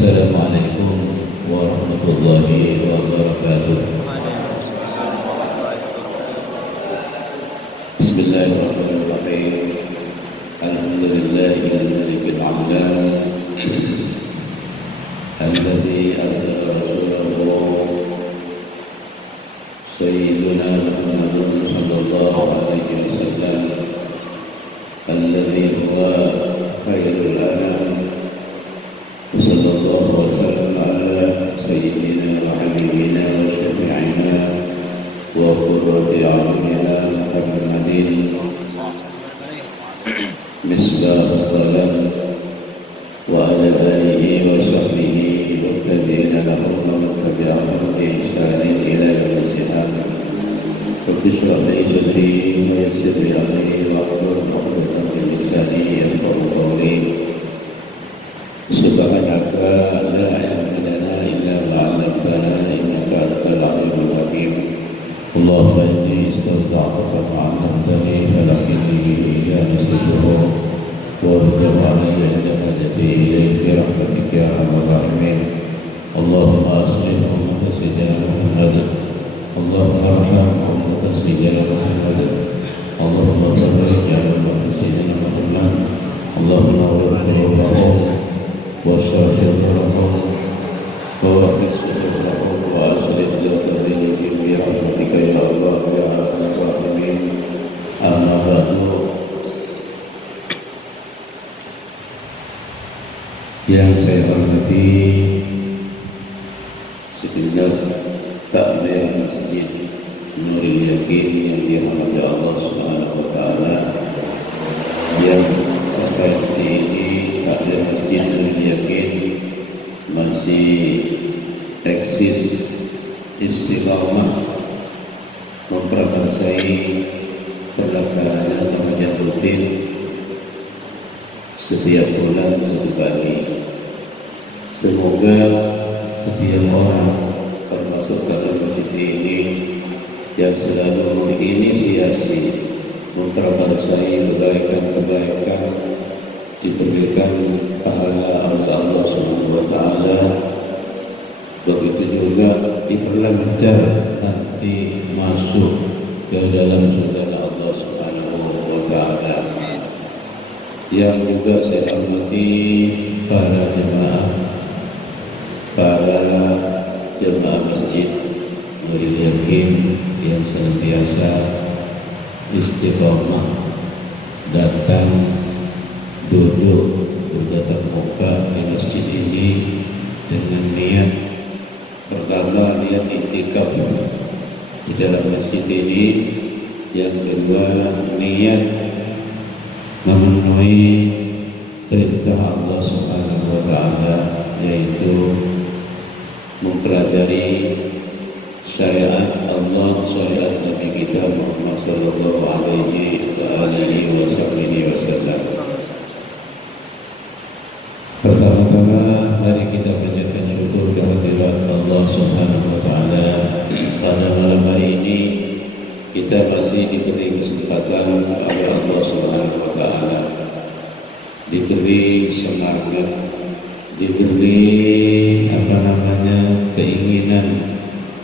Assalamualaikum warahmatullahi wabarakatuh. Bismillahirrahmanirrahim. Alhamdulillahil malikil a'lam alladzi arsala rasulahu sayyidina Muhammadun sallallahu alaihi wasallam alladzi huwa khairul anam. Sallallahu wasallam ala sayyidina wa habibina wa syafi'ina wa qurrati a'yunina Muhammadin misbah qalam wa ala alihi wa sahbihi wa tabi'ina lahum wa man tabi'ahum bi ihsanin ila yaumil qiyamah. Rabbi shrah li sadri wa yassir li amri wa hlul 'uqdatam min lisani yafqahu qawli. Subhanaka la ilma lana illa ma 'allamtana innaka antal 'alimul hakim. Allahumma inni istawda'tuka ma 'allamtani falaqini idza nasituhu warja'u 'alayya inda hajati ilayhi bi rahmatika ya arhamar rahimin. Allahumma aslih ummata sayyidina Muhammad. Allahumma arham ummata sayyidina Muhammad. Allahumma barik 'ala ummati sayyidina Muhammad. Allahumma barik وَشَرْجَ لَهُمْ وَوَحِدْ لَهُمْ وَأَصْلِحْ لَهُمْ بِرَحْمَتِكَ يَا اللَّهُ يَا أَرْحَمَ الرَّاحِمِينَ. أَمَّا بَعْدُ. Yang saya hormati segenap takmir Masjid Nuril Yakin yang dirahmati Allah Subhanahu wa taala, yang sampai detik ini takmir Masjid Nuril Yakin masih eksis istiqamah memprakarsai terlaksananya pengajian rutin setiap bulan satu kali. Semoga setiap orang termasuk dalam masjid ini yang selalu menginisiasi memprakarsai kebaikan-kebaikan diberikan pahala oleh Allah Subhanahu wa taala. Begitu juga diperlancar nanti masuk ke dalam surga Allah Subhanahu wa taala. Yang juga saya hormati para jemaah Masjid Nuril Yakin yang senantiasa istiqamah datang duduk bertatap muka di masjid ini dengan niat pertama, niat iktikaf di dalam masjid ini. Yang kedua, niat memenuhi perintah Allah Subhanahu wa taala, yaitu mempelajari syariat Allah, syariat Nabi kita Muhammad sallallahu alaihi wasallam. Pertama-tama mari kita panjatkan syukur kehadirat Allah Subhanahu wa taala. Pada malam hari ini kita masih diberi kesempatan oleh Allah Subhanahu wa taala, diberi semangat, diberi keinginan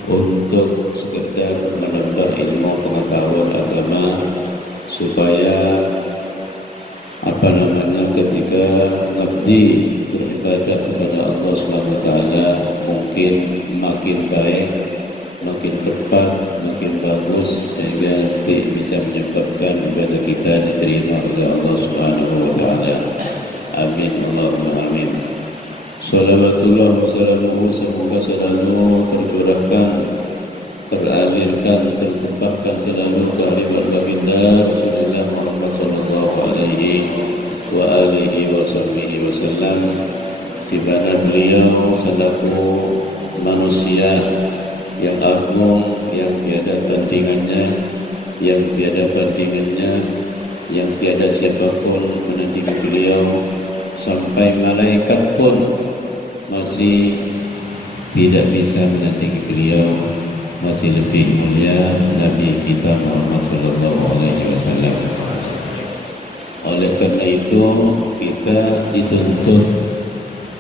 untuk sekedar menambah ilmu pengetahuan agama, supaya ketika mengabdi beribadah kepada Allah Subhanahu wa taala mungkin makin baik, makin tepat, makin bagus, sehingga nanti bisa menyebabkan ibadah kita diterima oleh Allah Subhanahu wa taala. Amin Allahumma amin. Salawatullah wa salamuhu semoga selalu tercurahkan, teralirkan, tertempatkan selalu kehadirat baginda Rasulullah Muhammad sallallahu alaihi wasallam, di mana beliau selaku manusia yang agung, yang tiada tandingannya, yang tiada bandingannya, yang tiada siapapun menandingi beliau, sampai malaikat pun masih tidak bisa menandingi beliau. Masih lebih mulia Nabi kita Muhammad sallallahu alaihi wasallam. Oleh karena itu kita dituntut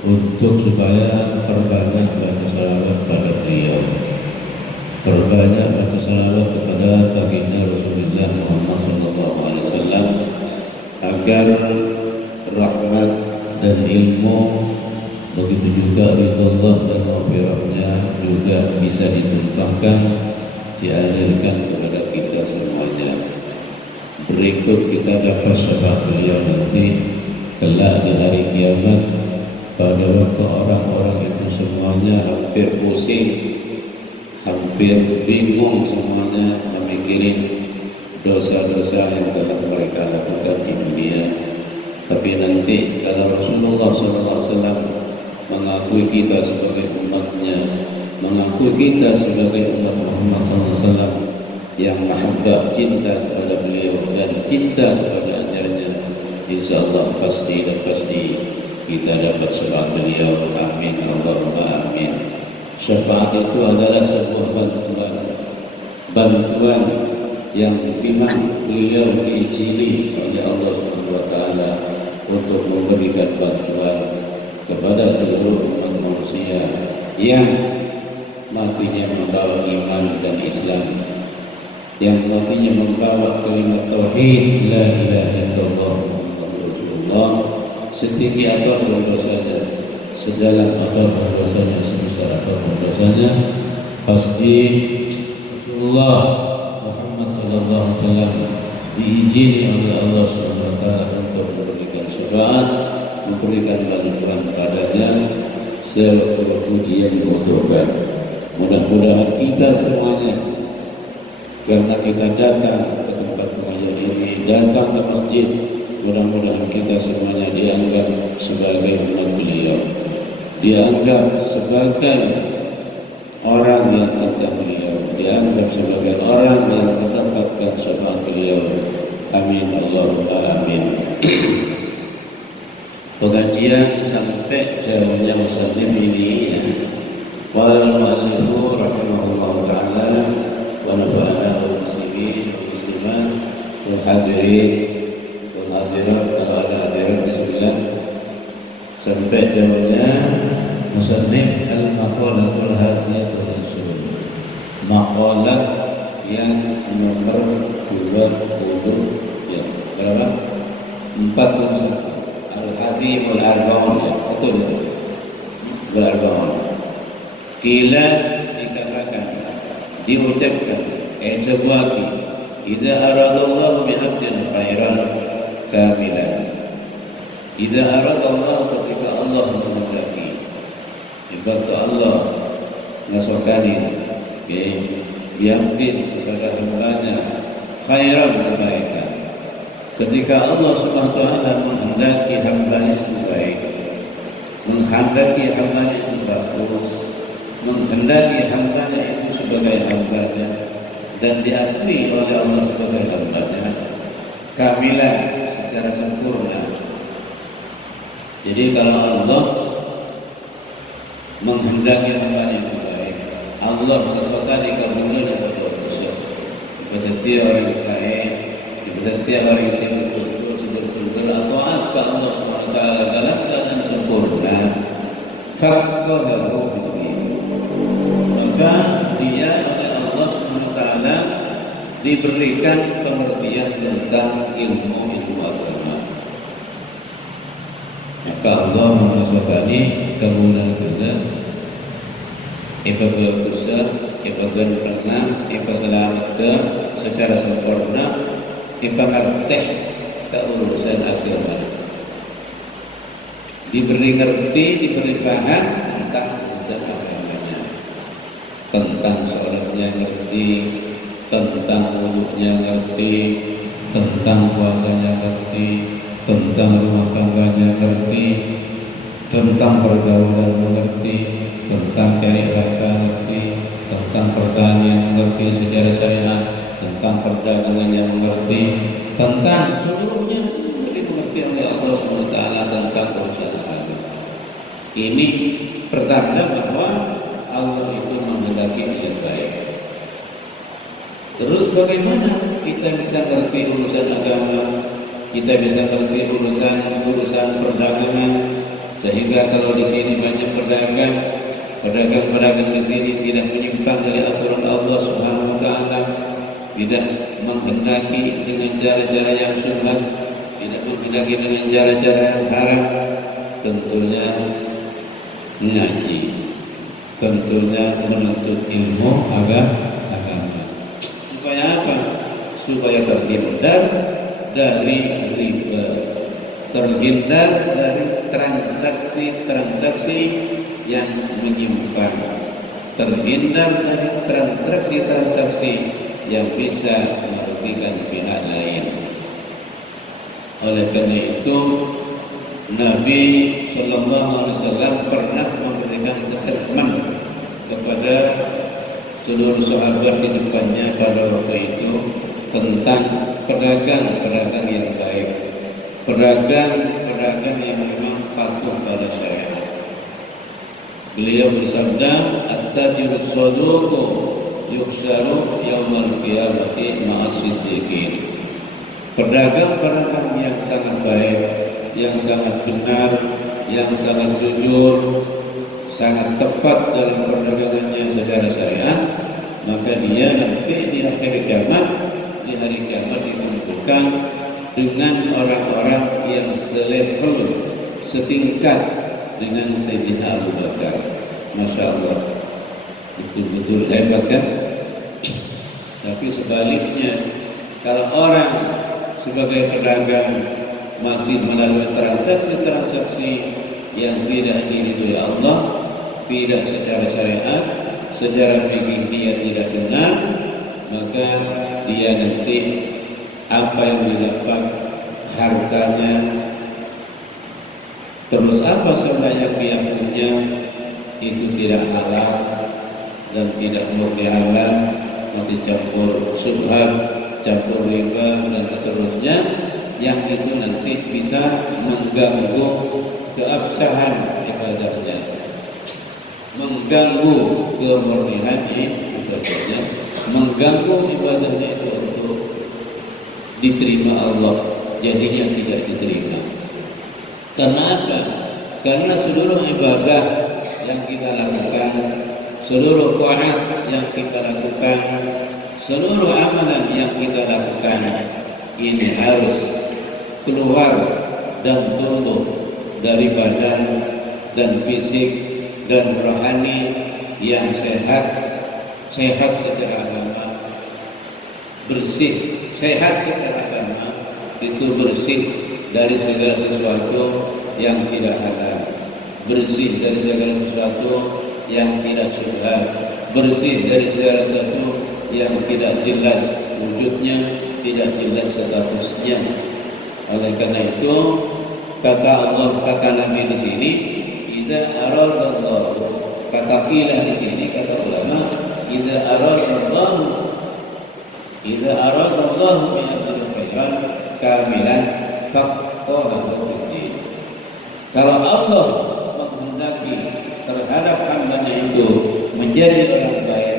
untuk supaya perbanyak baca salawat pada beliau, perbanyak baca salawat kepada baginda Rasulullah Muhammad SAW, agar rahmat dan ilmu, begitu juga ridha dan maghfirahnya juga bisa ditumpahkan, dialirkan kepada kita semuanya. Berikut kita dapat syafaat beliau nanti kelak di hari kiamat, pada waktu orang-orang itu semuanya hampir pusing, hampir bingung semuanya memikirin dosa-dosa yang telah mereka lakukan di dunia. Tapi nanti kalau Rasulullah SAW mengakui kita sebagai umatnya, mengakui kita sebagai umat Muhammad SAW yang mahabbah, cinta kepada beliau dan cinta kepada ajarnya, insyaallah pasti kita dapat syafaat beliau. Amin Allahumma amin. Syafaat itu adalah sebuah bantuan yang memang beliau diizini oleh Allah Subhanahu wa taala untuk memberikan bantuan kepada seluruh umat manusia yang matinya membawa iman dan Islam, yang matinya membawa kalimat tauhid la ilaha illallah Muhammadur Rasulullah, setinggi apapun dosanya, sedalam apapun dosanya, sebesar apapun dosanya, pasti Rasulullah Muhammad SAW diizini oleh Allah SWT untuk memberikan syafaat, memberikan bantuan padanya sewaktu dia membutuhkan. Mudah-mudahan kita semuanya, karena kita datang ke tempat pengajian ini, datang ke masjid, mudah-mudahan kita semuanya dianggap sebagai umat beliau, dianggap sebagai orang yang kata beliau, dianggap sebagai orang yang mendapatkan syafaat beliau. Amin Allahumma amin. Pengajian sampai jauhnya musannif ini ya. Qala al-mu'allifu rahimahullah ta'ala wa nafa'ana wal muslimin wal muslimat wal hadirin wal hadirat, kalau ada hadirat bismillah. Sampai jauhnya musannif al-maqalatul hadiyatul usul, maqalah yang nomor 20 ya, berapa? 41 al-hadimul arba'un ya, betul al-arba'un. Kila dikatakan, diucapkan, ejabwaki idza aradallahu bi 'abdin khairan kamilan. Idza aradallahu, ketika Allah menghendaki, ibarat Allah ngasokani bi'abdin, kepada hambanya, khairan, kebaikan. Ketika Allah Subhanahu wa taala menghendaki hambanya itu baik, menghendaki hambanya itu bagus, menghendaki hambanya itu sebagai hambanya dan diakui oleh Allah sebagai hambanya, kamilan, secara sempurna. Jadi kalau Allah menghendaki hambanya itu baik, Allah mengesahkan kabulan yang bagus, berarti orang yang saya, berarti orang yang betul-betul atau apa Allah SWT dalam keadaan sempurna, fakkohahu fiddin, maka dia oleh Allah SWT diberikan pengertian tentang ilmu agama. Maka Allah mengesahkan kabulan ibadah besar, ibadah pernah, ibadah selamat secara sempurna, ibadah keurusan agama, diberi ngerti, diberi paham tentang urusan agamanya, tentang sholatnya ngerti, tentang wudhunya ngerti, tentang puasanya ngerti, tentang rumah tangganya ngerti, tentang pergaulan mengerti, tentang cari harta ngerti, tentang pertanian mengerti secara syariat, tentang perdagangan yang mengerti, tentang seluruhnya dimengerti oleh Allah SWT tentang urusan agama. Ini pertanda bahwa Allah itu menghendaki yang baik. Terus bagaimana kita bisa ngerti urusan agama, kita bisa ngerti urusan perdagangan, sehingga kalau di sini banyak pedagang di sini tidak menyimpang dari aturan Allah Subhanahu wa taala, tidak menghendaki dengan cara-cara yang syubhat, tidak menghendaki dengan cara-cara yang haram, tentunya ngaji, tentunya menuntut ilmu agama. Supaya apa? Supaya terhindar dari riba, terhindar dari transaksi-transaksi yang menyimpang, terhindar dari transaksi-transaksi yang bisa merugikan pihak lain. Oleh karena itu Nabi Sallallahu Alaihi Wasallam pernah memberikan statement kepada seluruh sahabat di depannya pada waktu itu tentang pedagang-pedagang yang baik, pedagang-pedagang yang memang patuh pada syariat. Beliau bersabda, "At-tajiru saduqu yuhsyaru yaumal qiyamati ma'as-siddiqin." Pedagang-pedagang yang sangat baik, yang sangat benar, yang sangat jujur, sangat tepat dalam perdagangannya secara syariat, maka dia nanti di hari kiamat dikumpulkan dengan orang-orang yang selevel, setingkat dengan Sayyidina Abu Bakar. Masya Allah, betul-betul hebat kan? Tapi sebaliknya, kalau orang sebagai pedagang masih melalui transaksi-transaksi yang tidak diridhoi Allah, tidak secara syariat, secara fikih dia tidak benar, maka dia nanti apa yang didapat hartanya, terus apa saja yang dia punya itu tidak halal dan tidak murni halal, masih campur syubhat, campur riba dan seterusnya, yang itu nanti bisa mengganggu keabsahan ibadahnya, mengganggu kemurnian ibadahnya, mengganggu ibadahnya itu untuk diterima Allah, jadinya tidak diterima. Karena apa? Karena seluruh ibadah yang kita lakukan, seluruh taat yang kita lakukan, seluruh amalan yang kita lakukan, ini harus keluar dan tumbuh dari badan dan fisik dan rohani yang sehat secara agama, bersih, sehat secara agama, itu bersih dari segala sesuatu yang tidak halal, bersih dari segala sesuatu yang tidak syubhat, bersih dari segala sesuatu yang tidak jelas wujudnya, tidak jelas statusnya. Oleh karena itu kata Allah, kata Nabi di sini, idza aradallahu, kata qilah di sini, kata ulama, idza aradallahu bi amrin khairan kamilan faqahu fiddin. Kalau Allah menghendaki terhadap hambanya itu menjadi orang baik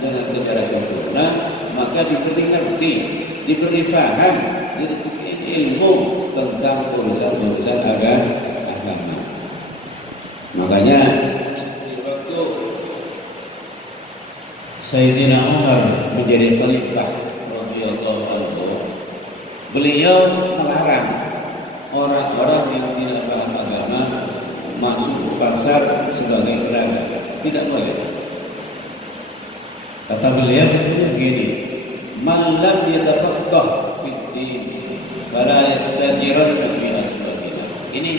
dengan secara sempurna, maka diberi ngerti, diberi faham, diberi ilmu tentang urusan-urusan agama. Makanya di waktu Sayyidina Umar menjadi khalifah radhiyallahu anhu, beliau melarang orang-orang yang tidak paham agama masuk ke pasar sebagai pedagang. Tidak boleh. Kata beliau seperti begini, man lam yatafaqqah fid din fala yattajiran fi asbabina. Ini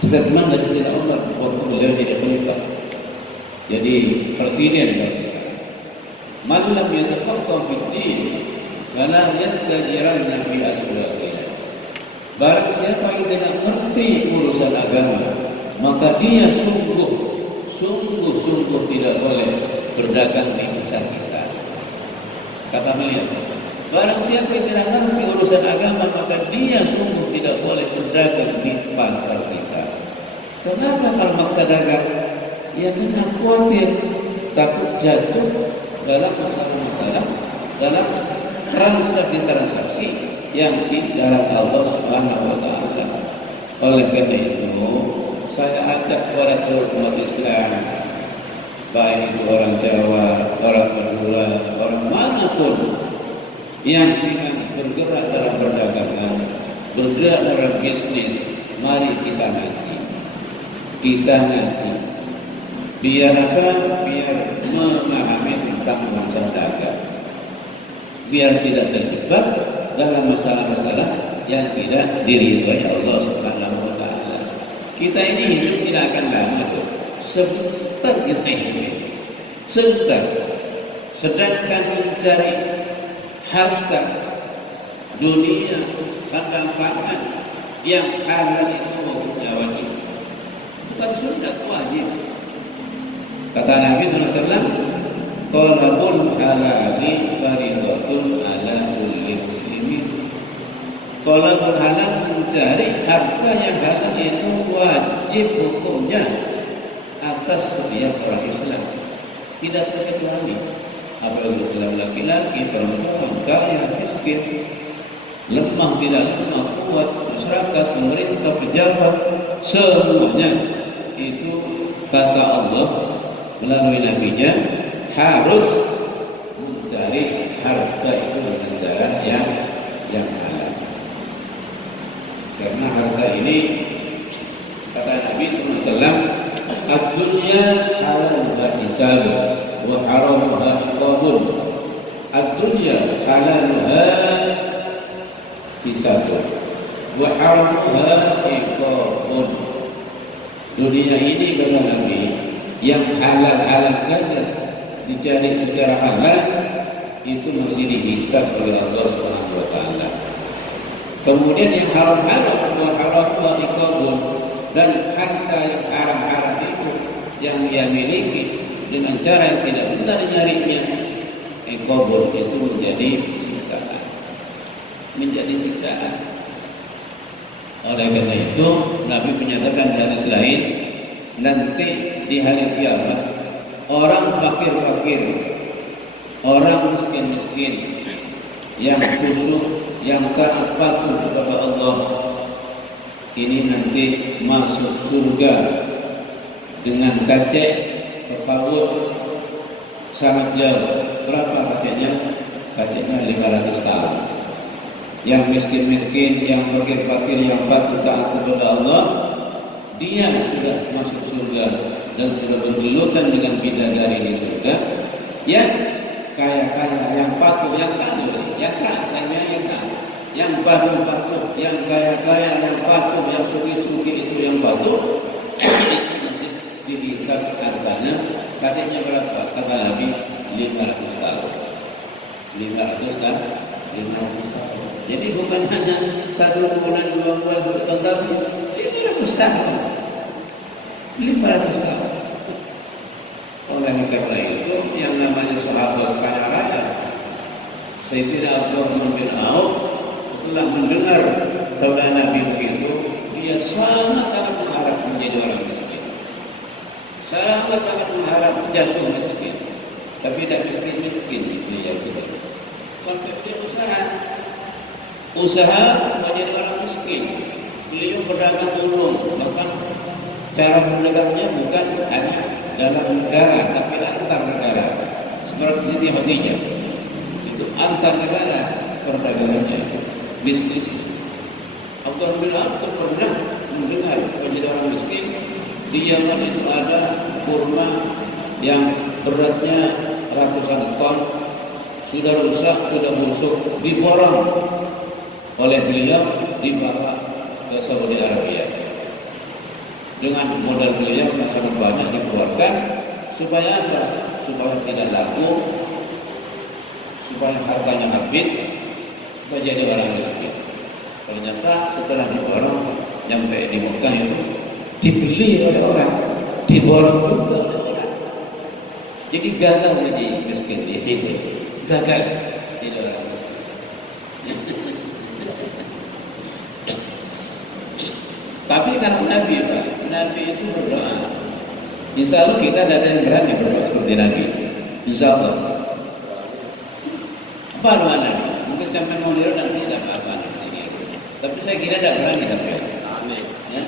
statement dari Sayyidina Umar waktu beliau jadi khalifah, jadi presiden. Man lam yatafaqqah fid din fala yattajiran fi asbabina. Barang siapa yang tidak mengerti urusan agama, maka dia sungguh tidak boleh berdagang di pasar kita. Kata beliau, barang siapa yang tidak mengerti urusan agama, maka dia sungguh tidak boleh berdagang di pasar kita. Kenapa kalau maksa dagang? Ya karena khawatir, takut jatuh dalam masalah-masalah, dalam transaksi-transaksi yang di dalam Allah Subhanahu wa taala. Oleh karena itu, saya ajak kepada seluruh umat Islam, baik itu orang Jawa, orang Madura, orang manapun yang ingin bergerak dalam perdagangan, bergerak dalam bisnis, mari kita ngaji. Kita ngaji. Biar apa? Biar memahami tentang urusan dagang. Biar tidak terjebak dalam masalah-masalah yang tidak diridhai Allah Subhanahu wa taala. Kita ini hidup tidak akan lama tuh. Sebentar kita hidup. Sebentar. Sedangkan mencari harta dunia sandang pangan yang halal itu hukumnya wajib. Bukan sunnah, wajib. Kata Nabi SAW, talabul halali faridatun ala kulli muslimin. Talabul halal, mencari harta yang halal itu wajib hukumnya atas setiap orang Islam. Tidak terkecuali apabila Islam laki-laki, perempuan, kaya, miskin, lemah, tidak lemah, kuat, masyarakat, pemerintah, pejabat, semuanya itu kata Allah melalui nabinya harus mencari harta itu dengan cara yang halal. Karena harta ini kata Nabi SAW, ad-dunya halaluha hisab wa haramuha iqabun. Ad-dunya halaluha hisab wa haramuha iqabun. Dunia ini kata Nabi, yang halal-halal saja dicari secara halal itu masih dihisab oleh Allah Subhanahu wa taala. Kemudian yang haram-haram wa haramuha iqabun, dan harta yang haram-haram itu yang dia miliki dengan cara yang tidak benar nyarinya, iqabun itu menjadi siksaan. Menjadi siksaan. Oleh karena itu Nabi menyatakan di hadis lain, nanti di hari kiamat orang fakir-fakir, orang miskin-miskin, yang khusyuk, yang taat patuh kepada Allah, ini nanti masuk surga dengan kacek tafawut sangat jauh. Berapa kaceknya? Kaceknya 500 tahun. Yang miskin-miskin, yang fakir-fakir, yang patuh taat kepada Allah, dia sudah masuk surga dan sudah bergelutan dengan bidadari di surga. Yang kaya-kaya, yang patuh, yang tanduk, yang yang patuh-patuh, yang kaya-kaya, yang patuh, yang suki-suki itu yang patuh, itu masih dihisab hartanya. Katanya berapa? Kata Nabi 500 tahun. 500 tahun. Jadi bukan hanya 1 bulan, 2 bulan, tetapi 500 tahun. 500 tahun. Oleh karena itu yang namanya sahabat kaya raya, Sayyidina Abdurrahman bin Auf, setelah mendengar sabda Nabi begitu, dia sangat-sangat mengharap menjadi orang miskin. Sangat-sangat mengharap jatuh miskin. Tapi tidak miskin-miskin itu yang begitu. Sampai dia usaha menjadi orang miskin. Beliau berdagang ulung, bahkan cara berdagangnya bukan hanya dalam negara, tapi antar negara. Seperti Siti Khadijah, itu antar negara perdagangannya, bisnis. Abdurrahman bin Auf pernah mendengar menjadi orang miskin. Di Yaman itu ada kurma yang beratnya ratusan ton, sudah rusak, sudah busuk, diborong oleh beliau, dibawa ke Saudi Arabia. Dengan modal beliau yang sangat banyak dikeluarkan, supaya apa? Supaya tidak laku, supaya hartanya habis, supaya jadi orang miskin. Ternyata setelah diborong nyampe di Mekah itu dibeli oleh orang, diborong juga oleh orang. Jadi gagal jadi miskin di situ, gagal jadi orang miskin. Tapi kalau Nabi, Pak, Nabi itu berdoa. Insya Allah kita ada yang berani berdoa seperti Nabi. Insya Allah. Apa doa Nabi? Mungkin sampai mau lihat nanti tidak apa-apa nanti. Tapi saya kira tidak berani tapi. Amin. Ya.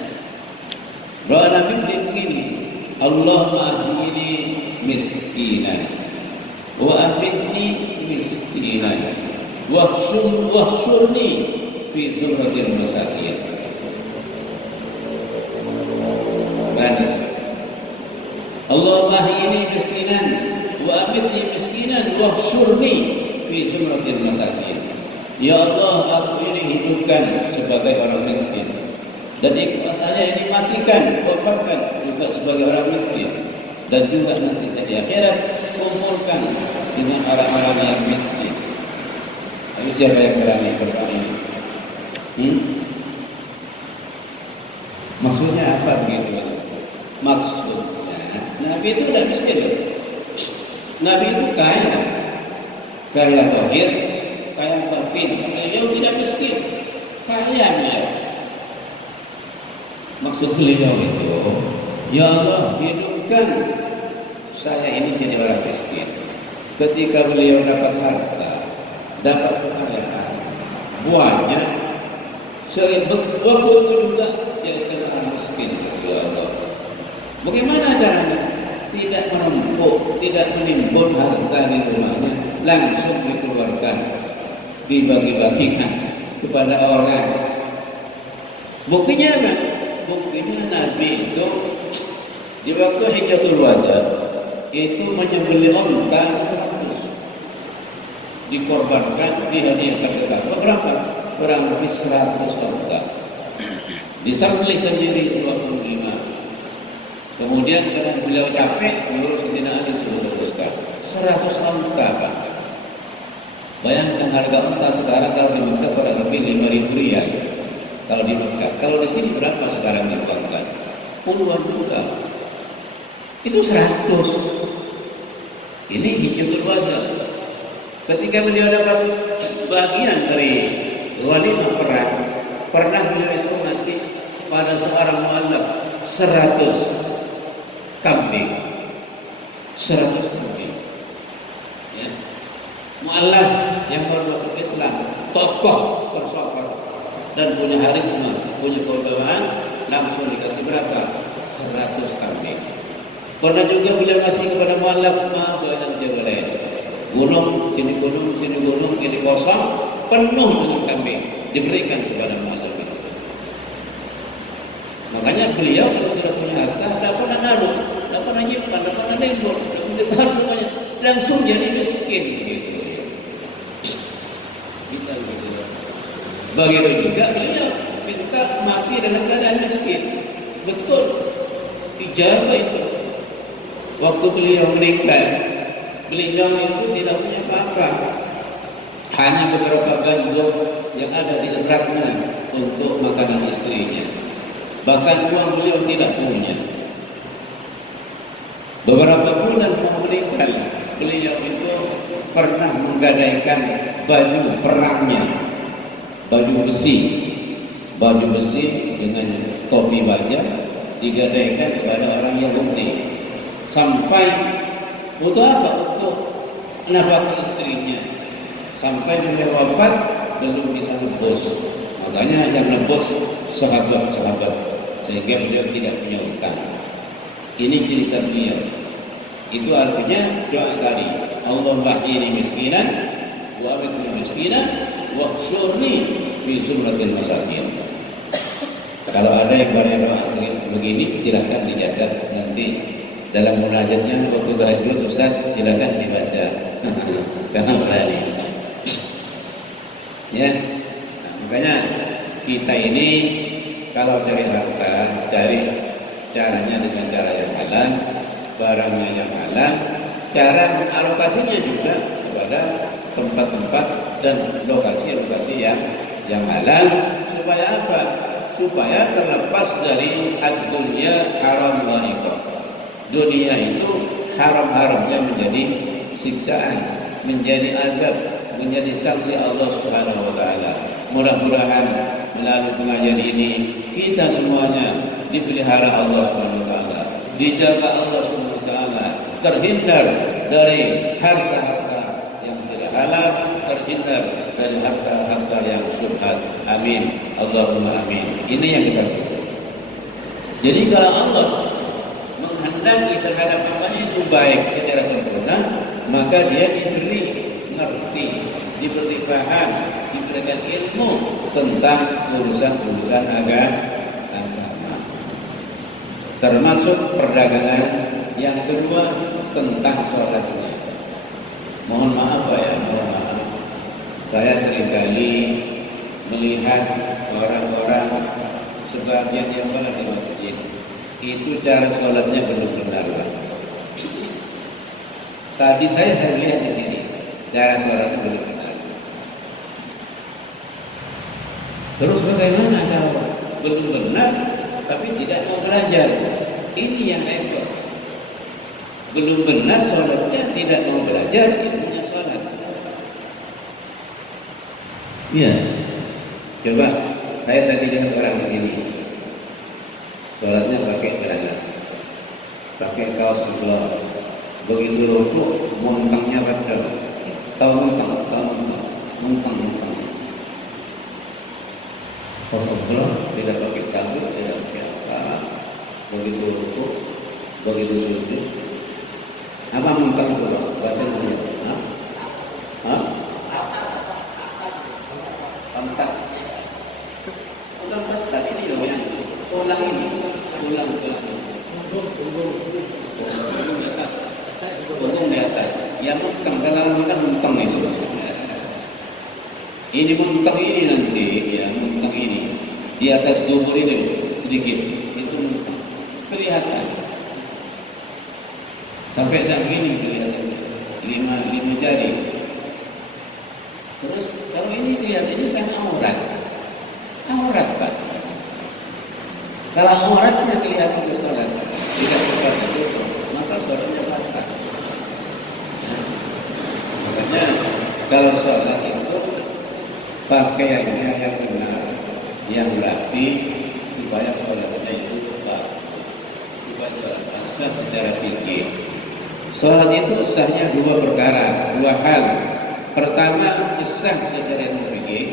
Doa Nabi begini, Allahumma ahyini miskinan wa amitni miskinan wahsyurni fi zumratil masakin. Mana? Allahumma ahyini miskinan wa amitni miskinan wahsyurni fi zumratil masakin. Ya Allah, aku ini hidupkan sebagai orang miskin, dan saya ini matikan, wafatkan juga sebagai orang miskin, dan juga nanti di akhirat kumpulkan dengan orang-orang yang miskin. Ayo, siapa yang berani berdoa ini? Maksudnya apa begitu? Maksudnya Nabi itu tidak miskin. Nabi itu kaya zahir, kaya batin. Beliau tidak miskin, kaya beliau. Maksud beliau itu, ya Allah, hidupkan saya ini jadi orang miskin. Ketika beliau dapat harta, dapat kekayaan banyak, waktu itu juga jadi orang miskin. Ya Allah, bagaimana caranya? Tidak menumpuk, tidak menimbun harta di rumahnya, langsung dikeluarkan, dibagi-bagikan kepada orang. Buktinya apa? Buktinya Nabi itu di waktu Hijjatul Wada itu menyembelih unta 100, dikorbankan, dihadiahkan ke Ka'bah. Berapa? Kurang lebih 100 unta. Disembelih sendiri 25. Kemudian karena beliau capek, menurut Sayyidina Ali sudah teruskan 100 unta, Pak. Bayangkan harga unta sekarang kalau di Mekah kurang lebih 5.000 riyal. Kalau di Mekah, kalau di sini berapa sekarang diuangkan? Puluhan juta. Itu 100. Ini Hijjatul Wada. Ketika beliau dapat bagian dari walimah perang, pernah beliau itu ngasih pada seorang mu'allaf 100 kambing. 100 kambing. Ya. Mu'allaf yang baru masuk Islam, tokoh tersohor dan punya harisma, punya kewibawaan, langsung dikasih berapa? 100 kambing. Pernah juga beliau kasih kepada mu'allaf dan jabalain. Gunung, sini gunung, ini kosong, penuh dengan kambing, diberikan kepada mu'allaf itu. Makanya beliau kalau sudah punya harta, tidak pernah naruh, tidak pernah nyimpan, tidak pernah nembur, tidak pernah ditaruh semuanya, langsung jadi miskin. Gitu. Bisa begitu. Begitu juga beliau minta mati dalam keadaan miskin. Betul, dijaga itu. Waktu beliau meninggal, beliau itu tidak punya apa-apa, hanya beberapa gandum yang ada di terangnya untuk makanan istrinya. Bahkan uang beliau tidak punya. Beberapa bulan mau meninggal, beliau itu pernah menggadaikan baju perangnya, baju besi dengan topi baja, digadaikan kepada orang Yahudi. Sampai butuh apa? Untuk nafkah istrinya. Sampai beliau wafat belum bisa nebus. Makanya yang nebus sahabat-sahabat, sehingga beliau tidak punya utang. Ini cerita beliau. Itu artinya doa tadi, Allahumma ahyini miskinan wa amitni miskinan wa hsyurni fi zumratil masakin. Kalau ada yang berdoa begini, silakan dicatat nanti dalam munajatnya waktu tahajud, Ustaz silakan dibaca. Karena berani. Ya, makanya kita ini kalau cari harta, cari caranya dengan cara yang halal, barangnya yang halal, cara alokasinya juga kepada tempat-tempat dan lokasi-lokasi yang halal. Supaya apa? Supaya terlepas dari ad-dunya haram wa iqab. Dunia itu haram-haramnya menjadi siksaan, menjadi azab, menjadi sanksi Allah Subhanahu wa taala. Mudah-mudahan melalui pengajian ini kita semuanya dipelihara Allah Subhanahu wa taala, dijaga Allah Subhanahu wa taala, terhindar dari harta-harta yang tidak halal, terhindar dari harta-harta yang syubhat. Amin. Allahumma amin. Ini yang kesatu. Jadi kalau Allah menghendaki terhadap hambanya itu baik secara sempurna, maka dia diberi ngerti, diberi paham, diberikan ilmu tentang urusan-urusan agama, termasuk perdagangan. Yang kedua tentang sholatnya. Mohon maaf Pak ya, mohon maaf. Saya seringkali melihat orang-orang sebagian yang sholat di masjid itu cara sholatnya belum benar. Tadi saya lihat di sini cara sholatnya belum benar. Terus bagaimana kalau belum benar tapi tidak mau belajar? Ini yang repot. Belum benar sholatnya, tidak mau belajar ilmunya sholat. Ya, coba saya tadi lihat orang di sini, sholatnya pakai celana, pakai kaos keluar, begitu rukuk, montangnya pada, tahu montang, montang. Kaos keluar, tidak pakai sabuk, tidak pakai apa, begitu rukuk, begitu sujud. Apa montang itu bahasa Indonesia? Kontak tadi ini loh yang tulang ini, tulang punggung di atas. Yang montang kalau makan montang itu. Ini montang ini nanti, ya montang ini di atas tubuh ini sedikit, itu montang kelihatan. Sampai saat ini kelihatan 5 jari. Terus kalau ini lihat ini kan aurat Pak. Kalau auratnya kelihatan di sholat, tidak sholat itu, maka sholatnya batal. Makanya kalau sholat itu pakaiannya yang benar, yang rapi, supaya sholatnya itu tepat, supaya sholat sah secara fikih. Sholat itu sahnya dua perkara, dua hal. Pertama, sah secara ilmu fikih.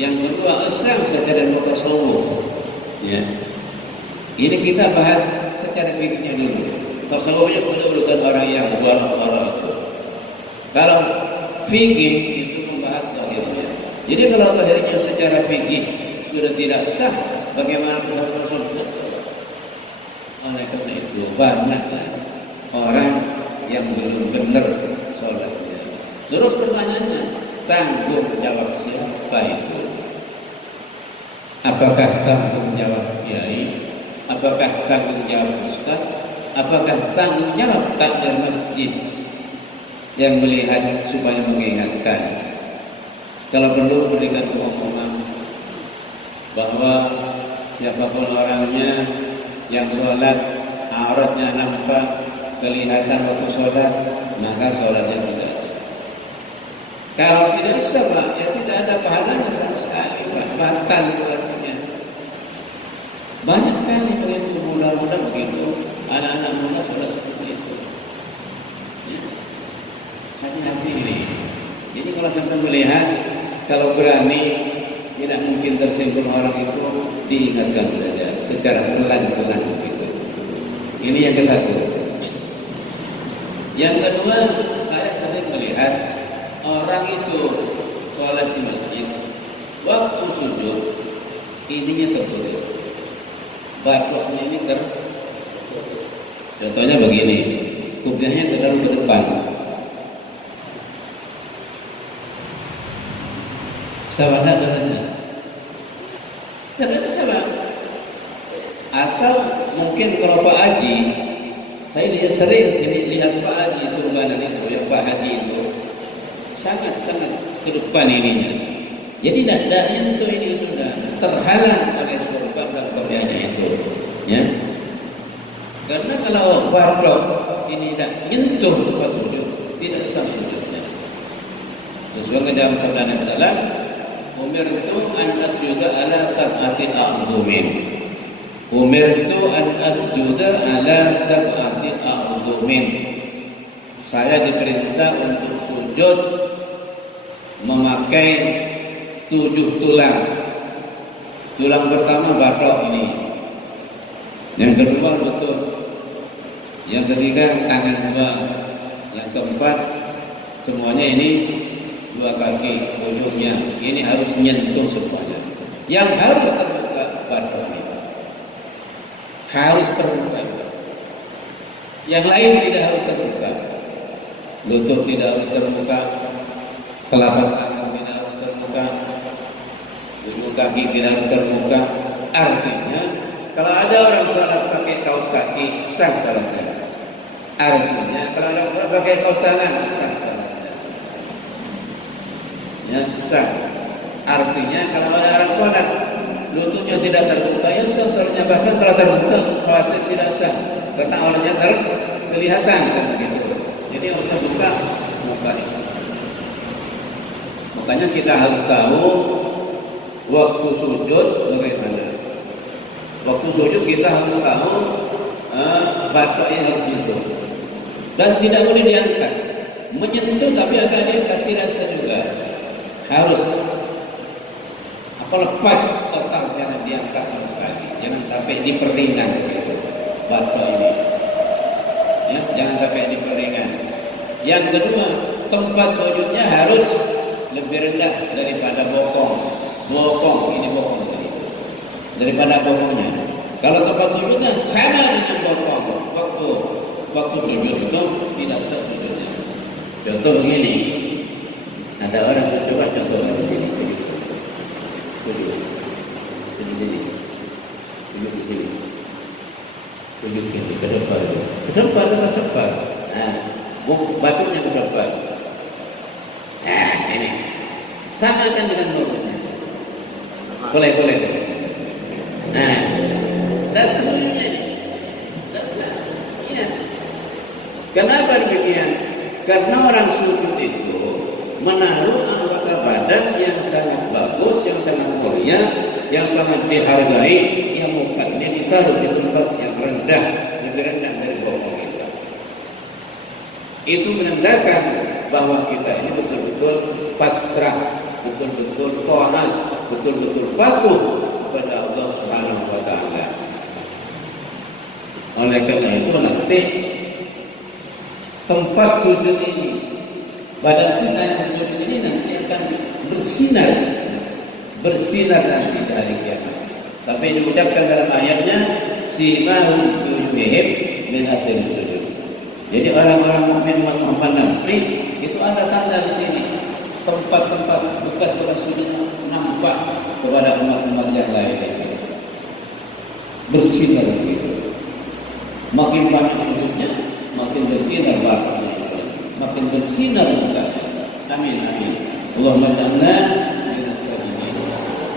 Yang kedua, sah secara ilmu tasawuf. Ya. Ini kita bahas secara fikihnya dulu. Tasawufnya pada urusan orang yang wara itu. Kalau fikih itu membahas zahirnya. Jadi kalau zahirnya secara fikih sudah tidak sah, bagaimana kita sholat? Oleh karena itu banyak orang yang belum benar sholatnya. Terus pertanyaannya, tanggung jawab siapa itu? Apakah tanggung jawab kiai? Apakah tanggung jawab ustaz? Apakah tanggung jawab takmir masjid yang melihat supaya mengingatkan? Kalau perlu berikan pemahaman bahwa siapapun orangnya yang sholat auratnya nampak, kelihatan waktu sholat, maka sholatnya tidak sah. Kalau tidak sah, ya tidak ada pahalanya sama sekali, batal itu artinya. Banyak sekali itu muda-muda begitu, anak-anak muda sudah seperti itu. Hati-hati ini. Jadi kalau sampai melihat, kalau berani, tidak mungkin tersinggung orang itu, diingatkan saja secara pelan-pelan begitu. Ini yang ke satu. Yang kedua, saya sering melihat orang itu sholat di masjid, waktu sujud ininya tertutup, batoknya ini tertutup. Contohnya begini, kublahnya terlalu ke depan. Sahabat tidak salah. Atau mungkin kalau Pak Haji, saya sering lihat Pak Haji Surbanan itu, yang Pak Haji itu sangat ke depan ininya. Jadi tidak itu ini sudah terhalang oleh surban dan kopiahnya itu, ya. Karena kalau batok ini tidak menyentuh tempat sujud, tidak sah sujudnya. Sesuai dengan sabda Nabi Sallam, umirtu an asjuda ala sab'ati a'dhumin. Umirtu an asjuda ala sab'ati a'dhumin. Saya diperintah untuk sujud memakai 7 tulang. Tulang pertama batok ini. Yang kedua lutut. Yang ketiga tangan dua. Yang keempat semuanya ini dua kaki ujungnya ini harus nyentuh semuanya. Yang harus terbuka badan ini harus terbuka. Yang lain tidak harus terbuka. Lutut tidak harus terbuka, telapak tangan tidak harus terbuka, ujung kaki tidak harus terbuka. Artinya kalau ada orang sholat pakai kaos kaki sah sholatnya. Artinya kalau ada orang pakai kaos tangan sah sholatnya. Ya, sah. Artinya kalau ada orang sholat lututnya tidak terbuka ya sah sholatnya. Bahkan kalau terbuka khawatir tidak sah karena awalnya kelihatan kan begitu. Jadi harus terbuka muka ini. Makanya kita harus tahu waktu sujud bagaimana. Waktu sujud kita harus tahu batuknya harus nyentuh dan tidak boleh diangkat. Menyentuh tapi agak diangkat tidak sah juga. Harus lepas total, jangan diangkat sama sekali. Jangan sampai diperingan gitu, batuk ini. Ya, jangan sampai diperingan. Yang kedua, tempat sujudnya harus lebih rendah daripada bokong. Bokong ini bokong tadi. Daripada bokongnya. Kalau tempat sujudnya sama dengan bokong, waktu sujud itu tidak sah sujudnya. Contoh begini, ada orang coba contoh begini, sujud ke depan dengan cepat. Nah, batuknya ke depan. Nah, ini samakan dengan mulutnya. Boleh. Nah, dasar sujudnya ini. Dasar. Iya. Kenapa demikian? Karena orang sujud itu menaruh anggota badan yang sangat bagus, yang sangat mulia, yang sangat dihargai, yang mukanya ditaruh di tempat yang rendah, lebih rendah dari bokong kita. Itu menandakan bahwa kita ini betul-betul pasrah, betul-betul taat, betul-betul patuh kepada Allah Subhanahu wa taala. Oleh karena itu nanti tempat sujud ini, badan kita yang sujud ini nanti akan bersinar nanti di hari kiamat. Sampai diucapkan dalam ayatnya simahum fi wujuhihim min athari sujud. Jadi orang-orang mukmin umat Muhammad nanti itu ada tanda di sini. Tempat-tempat bekas sujud nampak kepada umat-umat yang lain itu. Bersinar begitu. Makin banyak sujudnya, makin bersinar badannya, makin bersinar mukanya. Amin. Allahumma ja'alna minas sajidin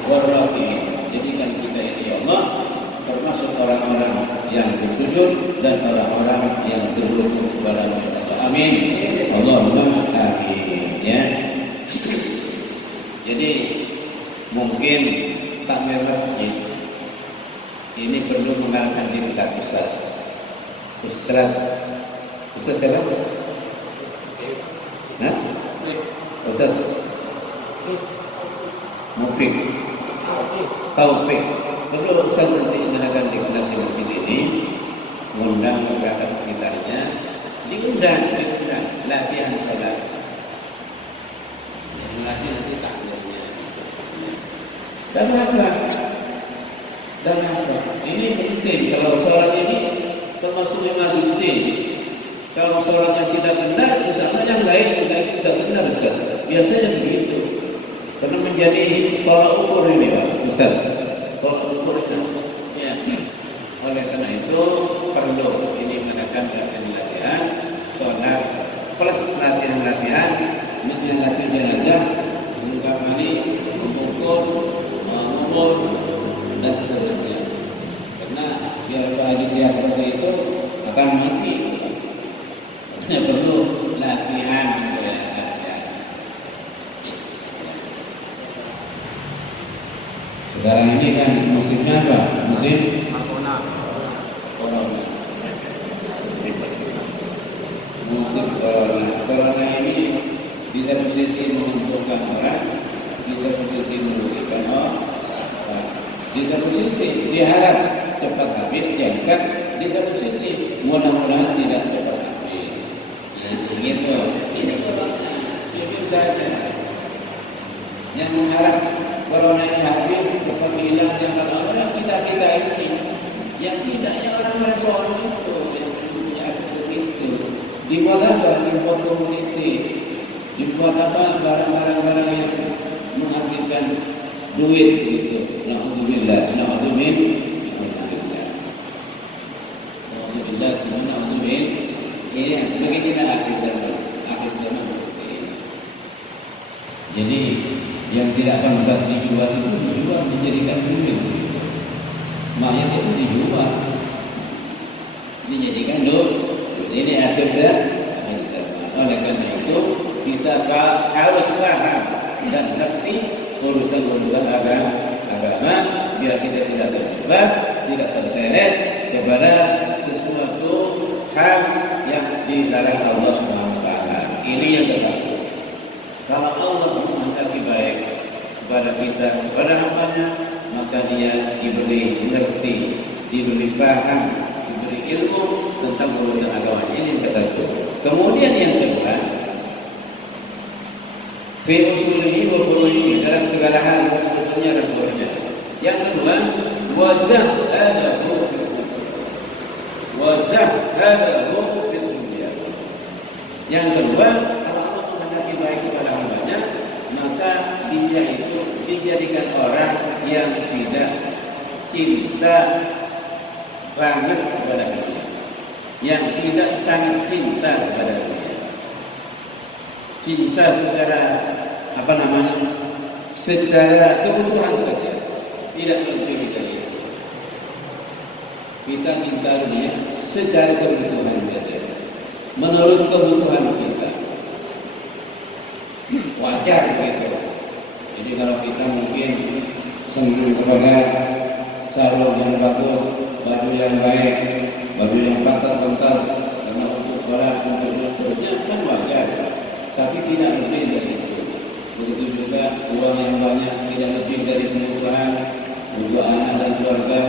warraki'in. Jadikan kita ini ya Allah termasuk orang-orang yang bersujud dan orang-orang yang berlutut kepada Allah. Amin. Allahumma amin. Ya. Jadi mungkin takmir masjid ini perlu mengangkat diri Ustaz siapa? Nah? Ustaz Mufiq Taufik. Perlu Ustaz nanti mengadakan di masjid ini, mengundang masyarakat sekitarnya, diundang latihan sholat. Latihan nanti takmirnya. Dan apa? Ini penting. Kalau sholat ini termasuk yang penting. Kalau sholatnya tidak benar, misalnya yang lain juga tidak benar, Ustaz. Biasanya begitu. Karena menjadi tolak ukur ini, Pak Ustaz. Tolak ukur ini. Ya. Oleh karena itu perlu ini mengadakan latihan sholat plus latihan jenazah, mengamali, membungkus, mengubur dan seterusnya. Karena biar bagi siap seperti itu akan mati. Hanya perlu latihan. Sekarang ini kan musimnya apa? Musim corona. Musim corona ini di satu sisi menguntungkan orang, di satu sisi merugikan orang, di satu sisi diharap cepat habis, jangka di satu sisi mudah-mudahan tidak cepat habis. Gitu. Ini corona, jujur saja. Yang mengharap corona ini habis, cepat hilang, jangan orang kita ini. Yang tidaknya orang-orang soal itu, yang punya seperti itu. Dibuat apa? Dibuat community. Dibuat apa? Barang-barang yang menghasilkan duit gitu. Na'udzubillah. Ini beginilah akhir zaman seperti ini. Jadi yang tidak pantas dijual itu dijual menjadikan duit. Mayat itu dijual, dijadikan duit. Ini akhir zaman. Oleh karena itu kita harus paham dan ngerti urusan-urusan agama biar kita tidak terjebak, tidak terseret kepada sesuatu hal yang dilarang Allah Subhanahu wa taala. Ini yang pertama. Kalau Allah menghendaki baik kepada kita, kepada hamba-Nya, maka dia diberi ngerti, diberi faham, diberi ilmu tentang urusan agama. Ini yang satu. Kemudian yang kedua, fi usulihi wa furu'ihi, dalam segala hal usulnya dan furu'nya. Yang kedua, wazahadahu fid dunya. Yang kedua, kalau Allah menghendaki baik kepada hamba-Nya, maka dia itu dijadikan orang yang tidak cinta banget kepada dunia, yang tidak sangat cinta kepada dunia. Cinta secara secara kebutuhan saja, tidak lebih dari itu. Kita cinta dunia secara kebutuhan saja, menurut kebutuhan kita. Wajar begitu. Jadi kalau kita mungkin senang kepada sarung yang bagus, baju yang baik, baju yang pantas-pantas, karena untuk sholat, untuk bekerja kan wajar. Tapi tidak lebih dari itu. Begitu juga uang yang banyak, tidak lebih dari kebutuhan untuk anak dan keluarga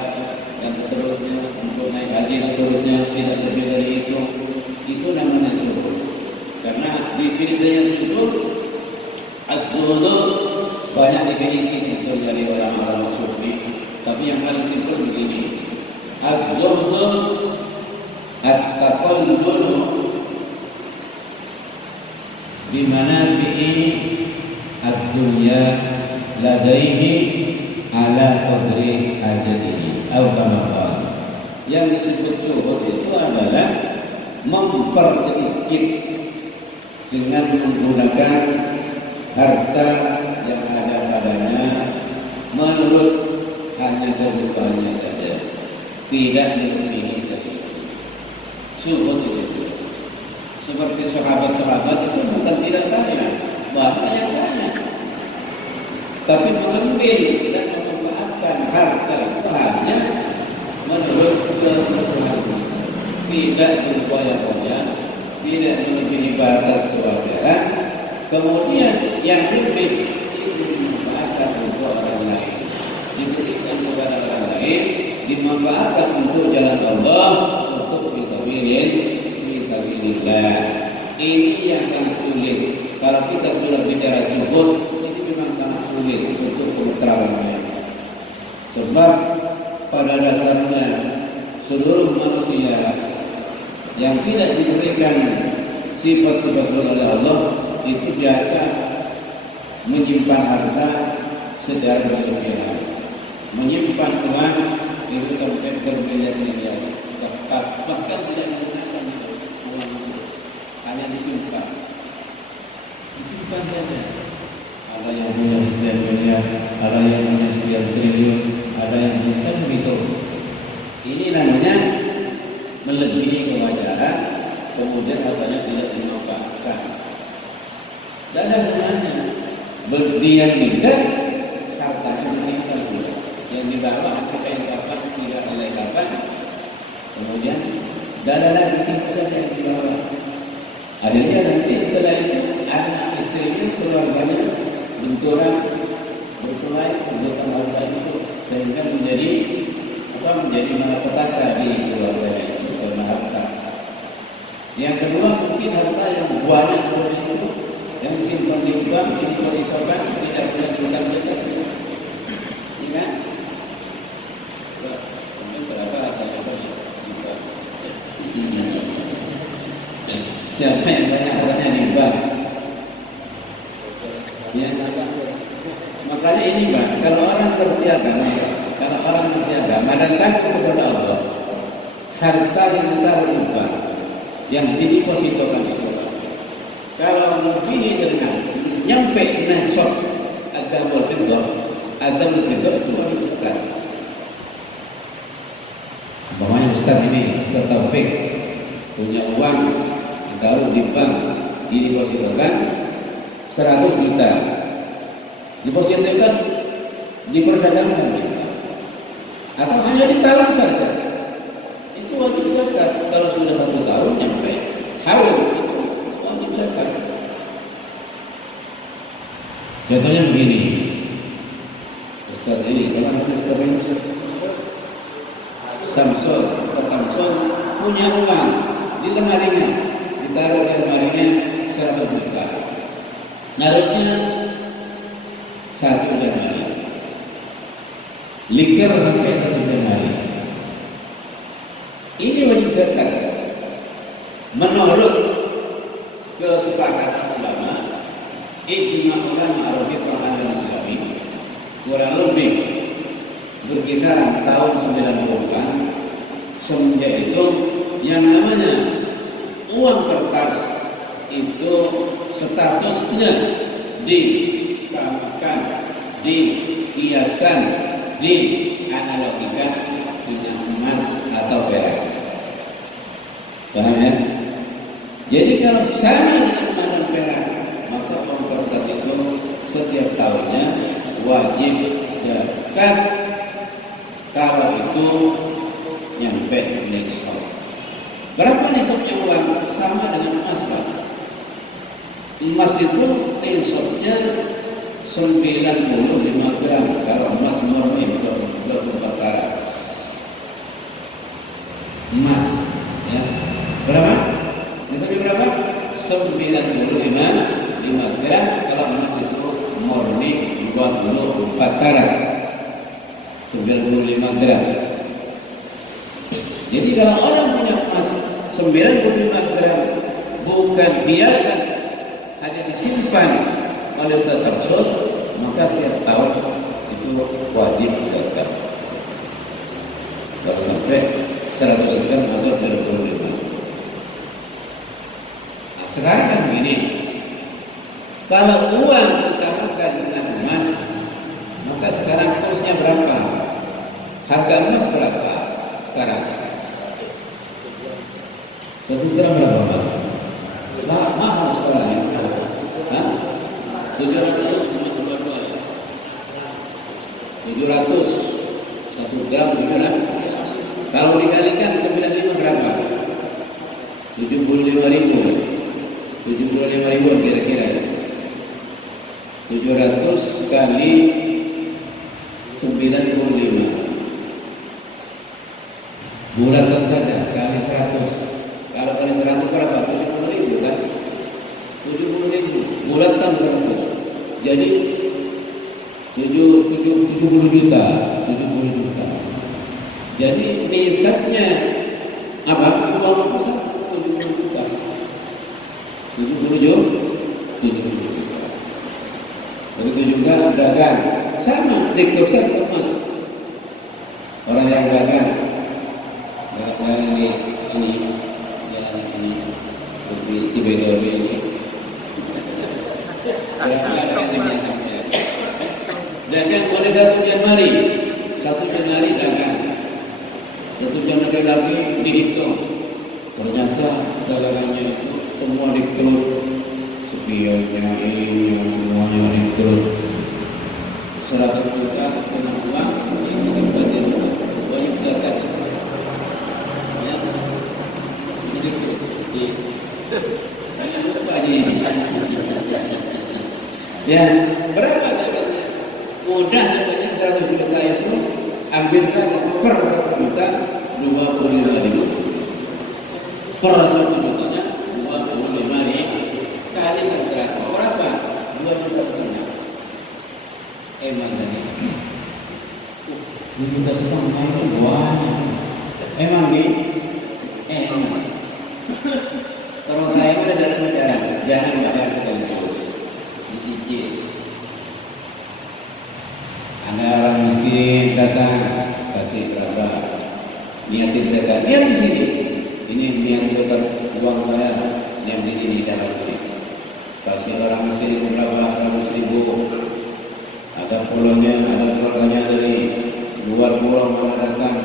dan seterusnya, untuk naik haji dan seterusnya, tidak lebih dari itu. Itu namanya zuhud. Karena definisinya zuhud, az-zuhud banyak definisi simpel dari orang-orang sufi. Tapi yang paling simpel begini: az-zuhud at-taqallulu bimanafi'i ad-dunya ladaihi ala qadri hajatihi atau kama qala. Yang disebut zuhud itu adalah mempersedikit dengan menggunakan harta yang ada padanya menurut hanya kebutuhannya saja, tidak melebihi dari itu. Zuhud itu seperti sahabat-sahabat itu bukan tidak banyak, banyak yang banyak, tapi mengambil dan memanfaatkan harta itu hanya menurut kebutuhan, tidak berupaya-upaya, tidak melebihi batas kewajaran. Kemudian yang lebih itu dimanfaatkan untuk orang lain, diberikan kepada orang lain, dimanfaatkan untuk jalan Allah, untuk fisabilillah. Ini yang sangat sulit. Kalau kita sudah bicara zuhud, ini memang sangat sulit untuk pengetaraannya. Sebab pada dasarnya seluruh manusia yang tidak diberikan sifat-sifat oleh Allah itu biasa menyimpan harta secara berlebihan, menyimpan uang itu sampai bermiliar-miliar, bahkan tidak digunakan uang itu, hanya disimpan saja. Ada yang punya sekian miliar, ada yang punya sekian triliun, ada yang punya kan begitu. Ini namanya melebihi kewajaran, kemudian hartanya tidak dimanfaatkan. Tidak ada gunanya. Berdiam tidak, hartanya meninggal juga. Yang dibawa ketika yang dapat tidak oleh dapat, kemudian tidak ada lagi itu saja yang dibawa. Akhirnya nanti setelah itu anak istrinya, keluarganya benturan, berkelahi, kebutuhan harta itu sehingga menjadi menjadi malapetaka di keluarga itu karena harta. Yang kedua mungkin harta yang banyak seperti itu yang disimpan di bank didepositokan tidak punya digunakan zakat. Iya kan? Mungkin berapa hartanya banyak? Siapa yang banyak hartanya di bank? Ya, makanya ini Pak, kalau orang ngerti agama, dan takut kepada Allah, harta yang ditaruh di bank, yang didepositokan itu, kalau lebih dari nyampe nasab agama fiddah keluar zakat. Umpamanya Ustaz ini Taufik punya uang ditaruh di bank, didepositokan 100 juta, depositokan diperdagangkan atau hanya ditaruh saja, itu wajib zakat. Kalau sudah 1 tahun nyampe haul itu wajib zakat. Contohnya begini, Ustaz ini Samsul punya uang di lemarinya, ditaruh di lemarinya 100 juta, naruhnya 1 Januari, liker sampai 1 Januari. Ini wajib zakat menurut kesepakatan ulama, ijma ulama Arabiyyah dan Islami, kurang lebih berkisaran tahun 90-an. Semenjak itu yang namanya uang kertas itu statusnya disamakan, dikiaskan, dianalogikan dengan emas atau perak. Paham ya? Jadi kalau sama dengan emas dan perak, maka uang kertas itu setiap tahunnya wajib zakat kalau itu nyampe nisab. Berapa nisabnya uang? Sama dengan emas, Pak. Emas itu nisabnya 95 gram kalau emas murni 24 karat. Emas ya. Berapa? Nisabnya berapa? 95 gram kalau emas itu murni 24 karat. 95 gram. Jadi kalau orang punya emas 95 gram bukan biasa, hanya disimpan oleh tasawuf, maka tiap tahun itu wajib zakat. Kalau sampai 100 gram atau 25. Nah, sekarang kan begini, kalau uang disamakan dengan emas, maka sekarang kursnya berapa? Harga emas berapa sekarang? 1 gram berapa Mas? Mahal sekarang ya. 700 1 gram 700. Kalau dikalikan 95 berapa? 75.000 ya. 75.000 kira-kira ya. 700 kali 95. Bulatkan saja kali 100. Kalau kali 100 berapa? 70.000 kan? 70.000 bulatkan 100. Jadi 70 juta. Jadi nisabnya apa? 70 juta. 70 juta. Begitu juga dagang, sama dikurskan ke emas. Orang yang dagang ini di Cibedowi ini. Dagang boleh 1 Januari dagang. 1 Januari lagi dihitung. Ternyata dagangannya itu semua dikurus, spionnya, ininya, semuanya dikurus. 100 juta kena uang, ini berarti banyak zakat. Banyak lupa ini. Ya, berapa dagangnya? Mudah dagangnya 100 juta itu ambil saja per 1 25.000 per 1 jutanya 25.000 kali kan 100 berapa? 2,5 juta. Emang tadi 2,5 juta itu banyak. Emang nih? Emang. Kalau saya udah dalam ajaran jangan bayar sekaligus, dicicil. Ada orang miskin datang kasih berapa? Niatin zakat, niat di sini. Ini niat zakat uang saya, niat di sini dalam ini. Kasih orang miskin itu berapa? 100.000. Ada pulangnya, ada keluarganya dari luar pulau mana datang.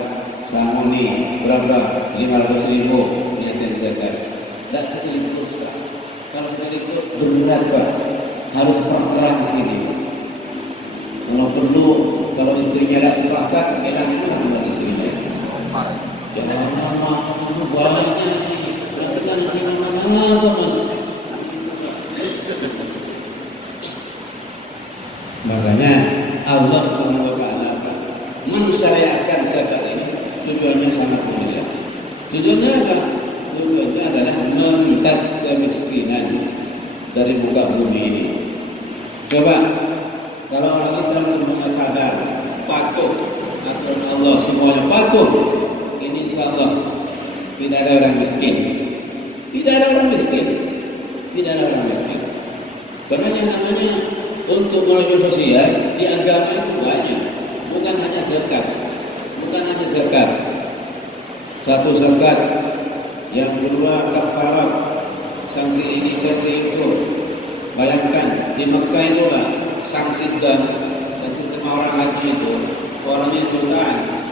Samuni berapa? 500.000. Niatin zakat. Tidak sekaligus Pak. Kalau sekaligus berat Pak. Harus perang di sini. Kalau perlu, kalau istrinya tidak sepakat, enak itu buat istrinya. Jangan lama, itu banyaknya. Berarti kan mana-mana Mas. Makanya Allah SWT mensyariatkan zakat ini tujuannya sangat mulia. Tujuannya apa? Tujuannya adalah mengentas kemiskinan dari muka bumi ini. Coba kalau orang Islam semuanya sadar, patuh aturan Allah, semuanya patuh, ini insya Allah tidak ada orang miskin. Tidak ada orang miskin. Tidak ada orang miskin. Karena yang namanya untuk menuju sosial di agama itu banyak, bukan hanya zakat, bukan hanya zakat. Satu zakat, yang kedua kafarat, sanksi ini sanksi itu. Bayangkan di Mekah itu lah sanksi dan satu orang haji itu orangnya jutaan.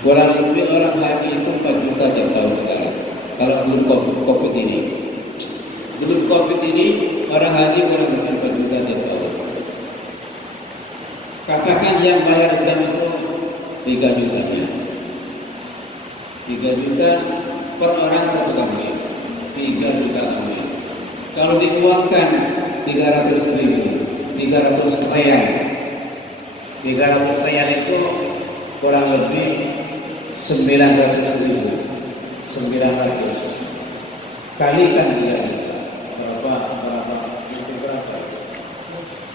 Kurang lebih orang haji itu 4 juta tiap tahun sekarang. Kalau belum COVID ini, belum COVID ini orang haji kurang lebih 4 juta tiap tahun. Katakan yang bayar dam itu 3 jutanya. 3 juta per orang 1 kali. 3 juta kali. Kalau diuangkan 300.000, 300 real. 300 real itu kurang lebih 900.000. 900 kalikan 3 juta. Berapa?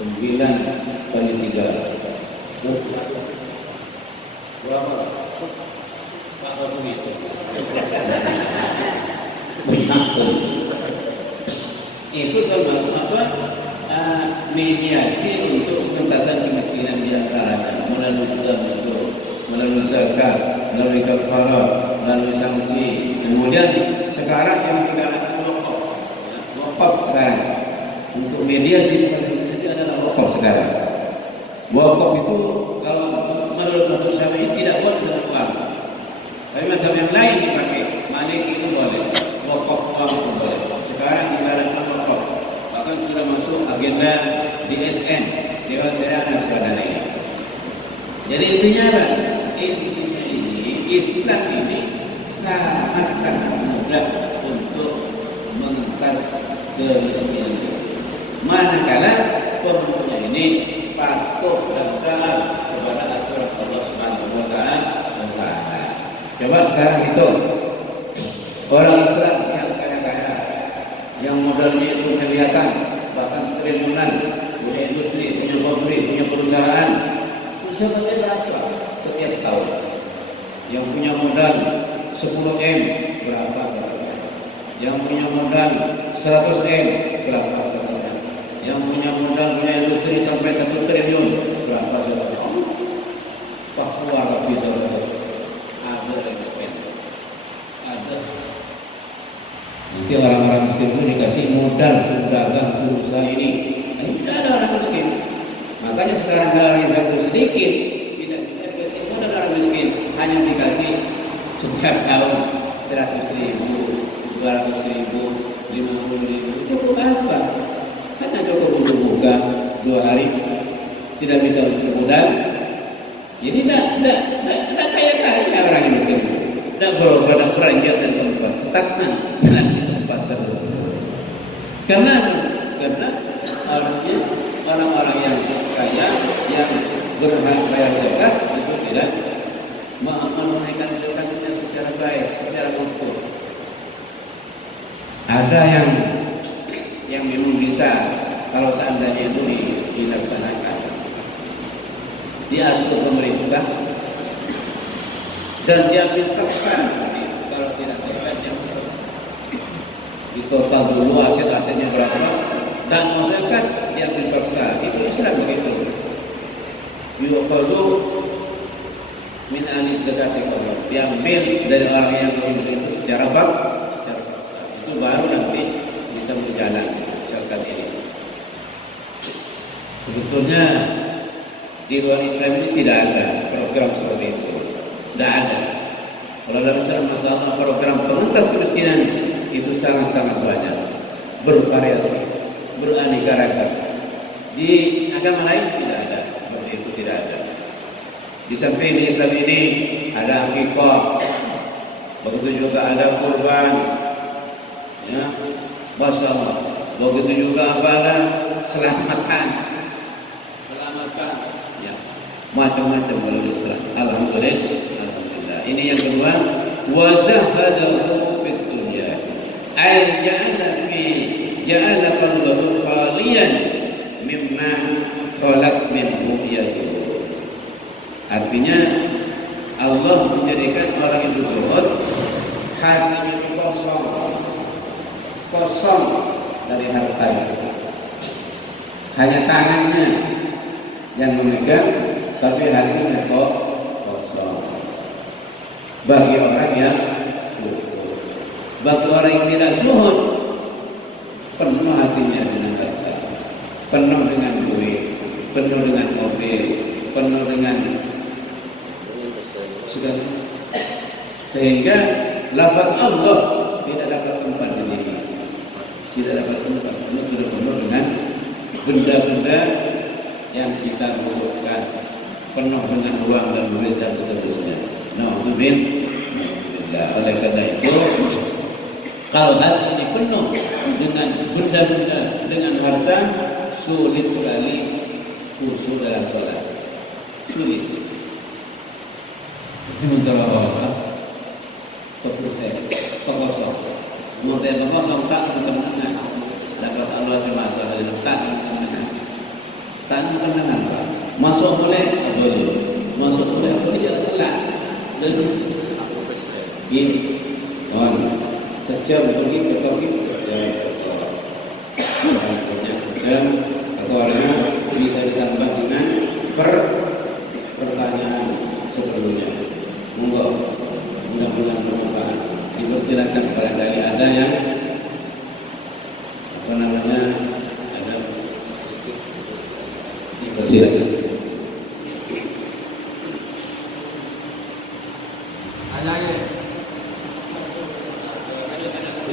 9 kali 3. Berapa? Pak Rasul itu. Itu termasuk apa? Mediasi untuk pengentasan kemiskinan di antaranya melalui dam itu, melalui zakat, melalui kafarat, melalui sanksi. Kemudian sekarang yang kita lakukan wakaf sekarang untuk mediasi itu adalah wakaf sekarang. Wakaf itu kalau menurut mazhab Syafi'i tidak boleh dengan uang. Tapi mazhab yang lain dipakai. Maliki itu boleh, wakaf uang itu boleh. Sekarang kita lakukan wakaf. Bahkan sudah masuk agenda DSN, Dewan Syariah Nasional ini. Jadi intinya apa? Intinya ini Islam ini sangat-sangat mudah untuk mengentas kemiskinan. Manakala pemerintah ini patuh dan taat kepada aturan Allah Subhanahu wa taala. Coba sekarang itu orang Islam yang kaya-kaya, yang modalnya itu kelihatan bahkan triliunan, punya industri, punya pabrik, punya perusahaan, usaha berapa setiap tahun? Yang punya modal 10M berapa katanya? Yang punya modal 100M berapa katanya? Yang punya modal punya industri sampai 1 triliun berapa katanya? Papua lebih dari ada yang ada. Nanti orang-orang miskin itu dikasih modal suruh dagang, suruh usaha ini. Tidak ada orang miskin. Makanya sekarang kalau yang sedikit tidak bisa dikasih modal orang miskin, hanya dikasih setiap tahun 100.000, 200.000, 50.000. Cukup apa? Hanya cukup untuk buka 2 hari. Tidak bisa untuk modal. Jadi tidak kaya-kaya orang yang miskin. Tidak berubah beranjak dan tempat stagnan jalan di tempat terus. Karena artinya orang-orang yang kaya yang berhak bayar zakat itu tidak menunaikan zakat Ada yang memang bisa kalau seandainya itu dilaksanakan, diatur pemerintah dan diambil paksa. Kalau tidak tepat di total dulu aset-asetnya berapa dan masyarakat diambil paksa. Itu Islam begitu. Yuqadu min ahli zakat, diambil dari orang yang memberi itu secara paksa. Itu baru nanti bisa berjalan zakat ini. Sebetulnya di luar Islam ini tidak ada program seperti itu. Tidak ada. Kalau dalam Islam masalah program pengentas kemiskinan itu sangat-sangat banyak, bervariasi, beraneka ragam. Di agama lain tidak ada, seperti itu tidak ada. Di samping di Islam ini ada akikah, begitu juga ada kurban, ya, masalah. Begitu juga ada selamatan, ya, macam-macam melalui Islam. Alhamdulillah. Ini yang kedua, wazahadahu fit dunya, ay ja'ala qalbahu khaliyan mimma khalaq minhu yadu. Artinya Allah menjadikan orang itu zuhud, hatinya itu kosong dari harta itu. Hanya tangannya yang memegang, tapi hatinya kok kosong. Bagi orang yang zuhud, bagi orang yang tidak zuhud, penuh hatinya dengan harta, penuh dengan duit, penuh dengan mobil, penuh dengan segala, sehingga lafaz Allah tidak dapat tempat di sini, tidak dapat tempat, penuh dengan benda-benda yang kita butuhkan, penuh dengan uang dan duit dan seterusnya. Alhamdulillah. Oleh karena itu, kalau hati ini penuh dengan benda-benda, dengan harta, sulit sekali khusyuk dalam sholat. Sulit. Ini mencoba bahasa kekosong. Murtad kekosong tak berkemenangan. Dapat Allah SWT tak berkemenangan. Tak berkemenangan. Masuk boleh, boleh. Masuk boleh, boleh jalan salat. Dan ini, sejam pergi ke kaki, sejam atau orangnya bisa ditambah dengan pertanyaan sebelumnya. Monggo, mudah-mudahan bermanfaat. Diperkirakan barangkali ada yang ada dipersilakan.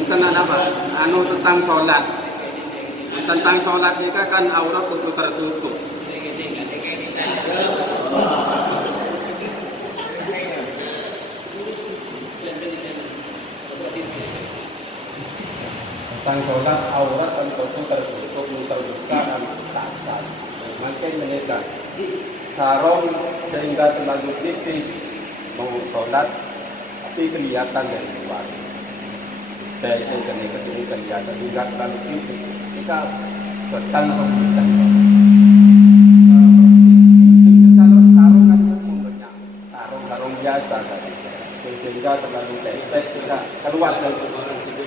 Tentang apa? Tentang sholat. Tentang sholat ini kan aurat kudu tertutup. Tentang sholat aurat kan kudu tertutup, terbuka dan tak sah. Makin menyedang sarung sehingga terlalu tipis mau sholat tapi kelihatan dari luar. Besok kesini kelihatan juga terlalu tipis. Kita betul membutuhkan sarung kan umumnya sarung biasa tadi. Sehingga terlalu tipis sudah keluar dari orang itu.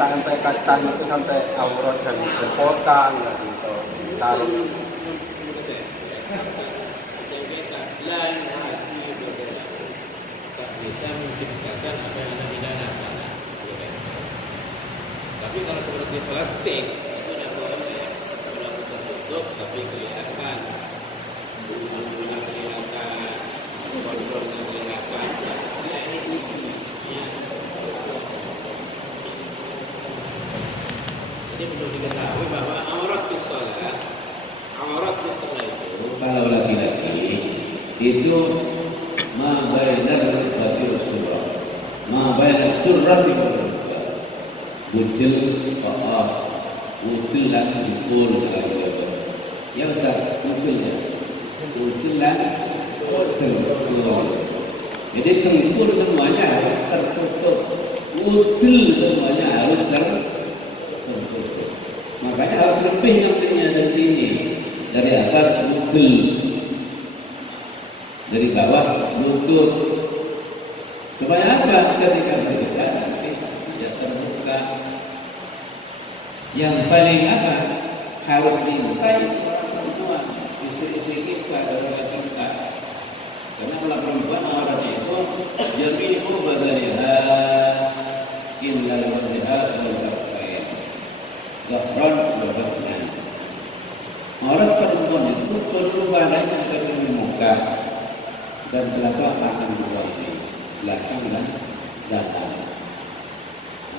Sampai katan itu sampai aurat dan sepotong gitu. Sarung bisa menciptakan apa yang Anda pidanakan. Tapi kalau seperti plastik itu tidak boleh. Kalau tertutup tapi kelihatan, bulu-bulunya kelihatan, kontrolnya kelihatan. Jadi perlu diketahui bahwa aurat di sholat itu kalau laki-laki itu ma bainal rukbati was-surrah, ma bainal surrati wal-rukbah, wujud wujud lan wujud ya Ustaz, wujudnya wujud lan wujud Jadi tempur semuanya harus tertutup, udil semuanya harus tertutup. Makanya harus lebih nantinya dari sini, dari atas udil, dari bawah lutut. Supaya apa? Ketika berdoa nanti tidak terbuka. Yang paling apa? Harus dimintai perempuan, istri-istri kita, saudara kita. Karena kalau perempuan auratnya itu jami'u badaniha illa wajha wal kaffain. Dhahran wa batnan. Aurat perempuan itu seluruh badannya kecuali muka dan belakang akan dua ini, belakang dan belakang.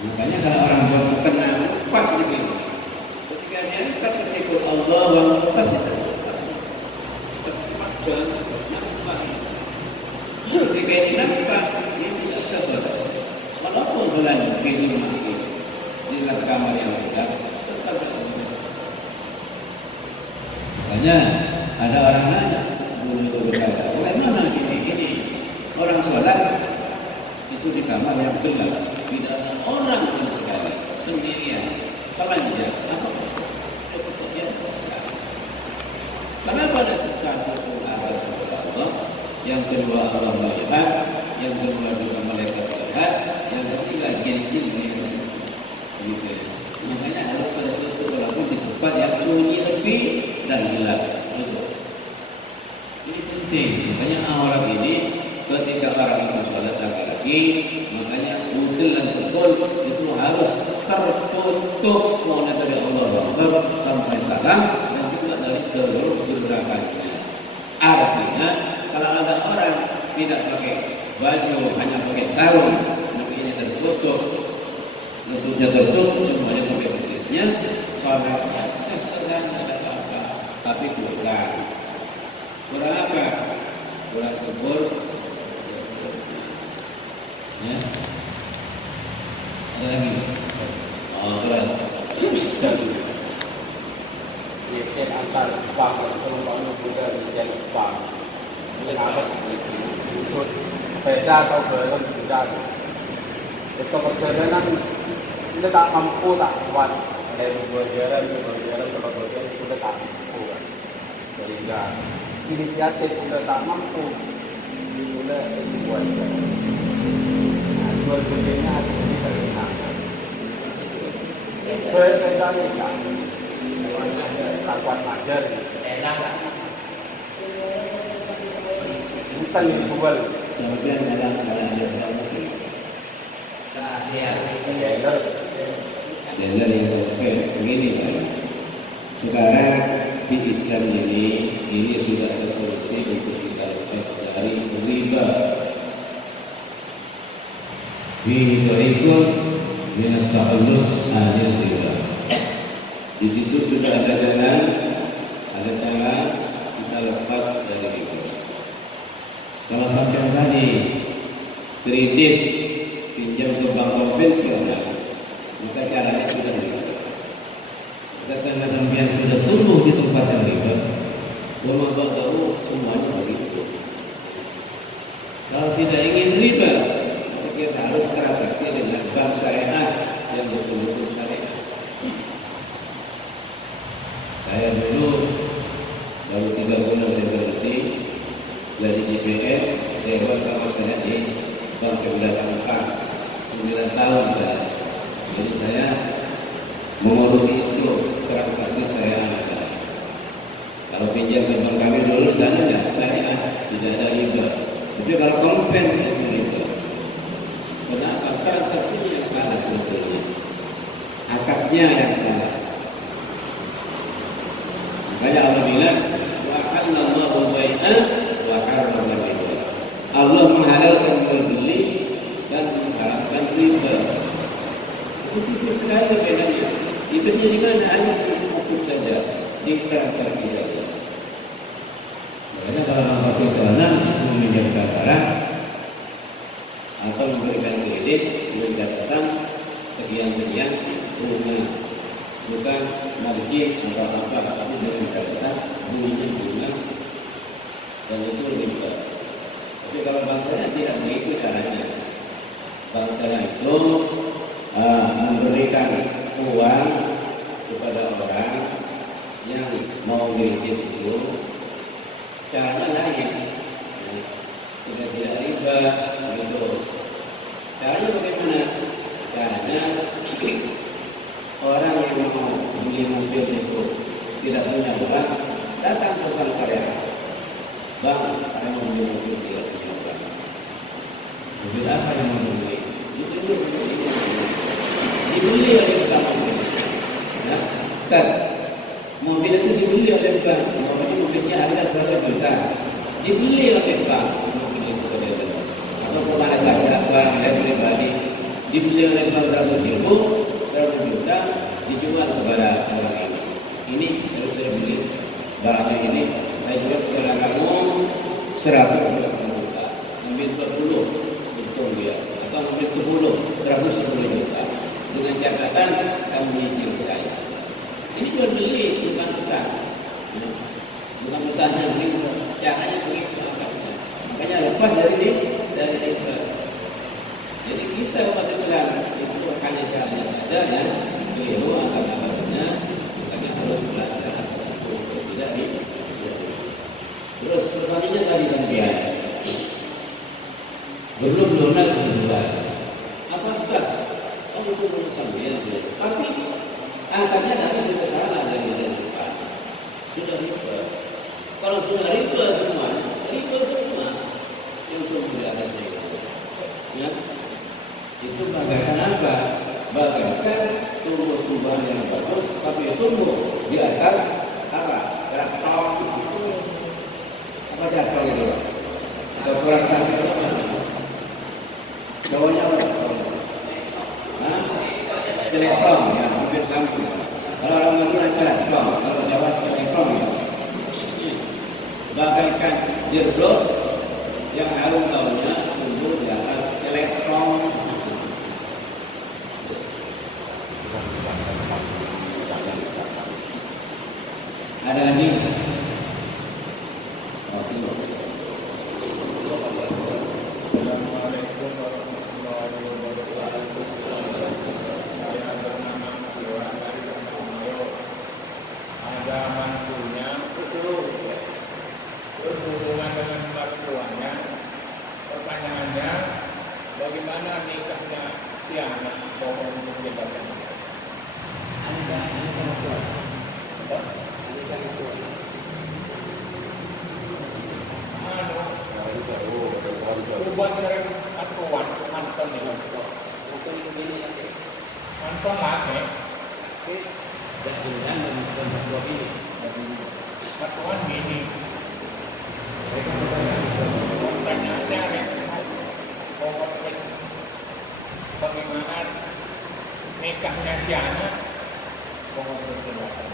Makanya kalau orang berkena pas begini, ketika dia angkat ke sikul Allah, orang pas itu ketika itu nampak, dia tidak sesuatu. Walaupun selain film lagi di dalam kamar yang tidak, tetap berada. Makanya ada orang nanya, dulu itu berkata, bagaimana ini orang sholat itu di kamar yang gelap, tidak ada orang sama sekali, sendirian, telanjang, apa karena pada sesuatu Allah, yang kedua Allah melihat, yang kedua juga malaikat melihat, yang ketiga jin-jin melihat. Begitu. Makanya harus pada itu berlaku di tempat yang sunyi, sepi dan gelap. Itu. Ini penting. Makanya aurat ini ketika orang itu sholat laki-laki, makanya udil dan betul itu harus tertutup mulai dari Allah sampai salam dan juga dari seluruh gerakannya. Artinya kalau ada orang tidak pakai baju, hanya pakai sarung, tapi ini tertutup, lututnya tertutup, semuanya pakai betisnya, sholatnya sesuai ada apa, tapi kurang apa? Kurang subur. Ya. Ada lagi? Oh, kurang. Ini antar bank kalau juga menjadi bank. Kenapa? Untuk sepeda atau belum tidak. Itu perjalanan kita tak mampu, tak kuat. Dari dua jalan kalau kita tak mampu. Sehingga inisiatif kita tak mampu. Dimulai dibuat. Jual belinya harus kita gunakan. Sepeda tidak. Lakukan mager. Enak. Bukan dijual. Sampai dalam keadaan Asia. Dealer yang fair begini kan. Sekarang di Islam ini sudah ada solusi untuk kita lepas dari riba. Fihi tariqun min at-tahallus anil riba. Di situ sudah ada jalan kita lepas dari riba. Kalau sampai tadi kredit pinjam ke bank konvensional, maka caranya sudah riba. Karena sampai sudah tumbuh di tempat yang riba, rumah baru semuanya begitu. Kalau tidak ingin riba, kita harus transaksi dengan bank syariah yang betul-betul syariah. Saya dulu baru 3 bulan saya berhenti dari GPS, saya buat kamar saya di Bank Kebebasan 9 tahun saya. Jadi saya mengurusi itu transaksi syariah. Kalau pinjam ke bank kami dulu di sana ya syariah, tidak ada riba. Tapi kalau konven itu riba. Kenapa? Transaksinya yang salah sebetulnya, akadnya yang salah. Makanya Allah bilang, wa halallahu bai'a wa harrama riba. Allah menghalalkan jual beli dan mengharamkan riba. Itu tipis sekali bedanya. Itu di mana? Hanya hukum saja, di transaksi saja. Makanya kalau orang profesional itu meminjamkan barang atau memberikan kredit, mencatatkan sekian-sekian bunga, bukan margin atau apa, tapi dengan kata bunyinya bunga, dan itu riba. Tapi kalau bangsanya tidak begitu caranya. Bangsanya itu memberikan uang kepada orang yang mau kredit itu, caranya lain, sudah tidak riba, gitu. Caranya bagaimana? Caranya orang yang mau beli mobil itu tidak punya uang, datang ke bank syariah. Bang, saya mau beli mobil tidak punya uang. Mobil apa yang mau beli? Dibeli oleh bank. Ya, kan? Mobil itu dibeli oleh bank. Makanya mobilnya harga 100 juta. Dibeli oleh bank. Mobil itu atau kemana saja barang saya pribadi dibeli oleh bank 100 juta dijual kepada orang ini. Ini harus saya beli barangnya ini. Saya jual kepada kamu 120 juta. Ambil 20 untung dia. Atau ambil 10 110 juta. Dengan catatan kamu nyicil saya. Ini jual beli bukan utang. Bukan utangnya begitu. Caranya begitu. Makanya lepas dari riba. Jadi kita umat Islam itu hanya caranya saja ya. Beliau angkat-angkatnya karena harus belajar untuk tidak di. Terus pertanyaan tadi sampean belum lunas sebulan. Apa sah? Oh itu belum sampean. Tapi angkatnya tadi sudah salah dari depan. Sudah riba. Kalau sudah riba semua yang tidak ada itu. Ya. Itu bagaikan apa? Bagaikan tumbuh-tumbuhan yang bagus, tapi tumbuh di atas apa? Traktor. Apa traktor itu? Ada kurang sampai apa? Bawahnya apa? Hah? Telekom, ya, hampir sampai. Kalau orang menggunakan traktor, kalau Jawa telekom, ya. Bagaikan jeruk yang harum daunnya tumbuh di atas elektron. Ada lagi? Assalamualaikum warahmatullahi wabarakatuh. Saya bernama Iwan dari Kamayo. Ada mantunya berhubungan dengan mertuanya. Pertanyaannya, bagaimana nikahnya Tiana bohong untuk jabatan? Buat sering atuan mantan ya, mantan lagi. Atuan gini. Pertanyaannya, bagaimana nikahnya Tiana bohong untuk jabatan?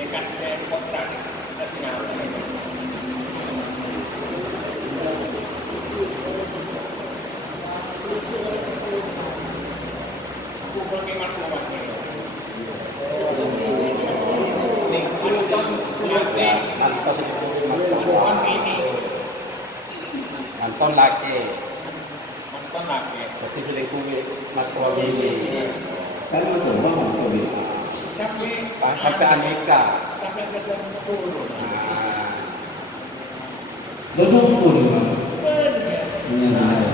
Nikahnya kontrak tapi Mantan laki, berarti selingkuh mertua bini. Kan macam apa tadi? Sampai aneka. Berlumpur ya, Pak. Menyadari.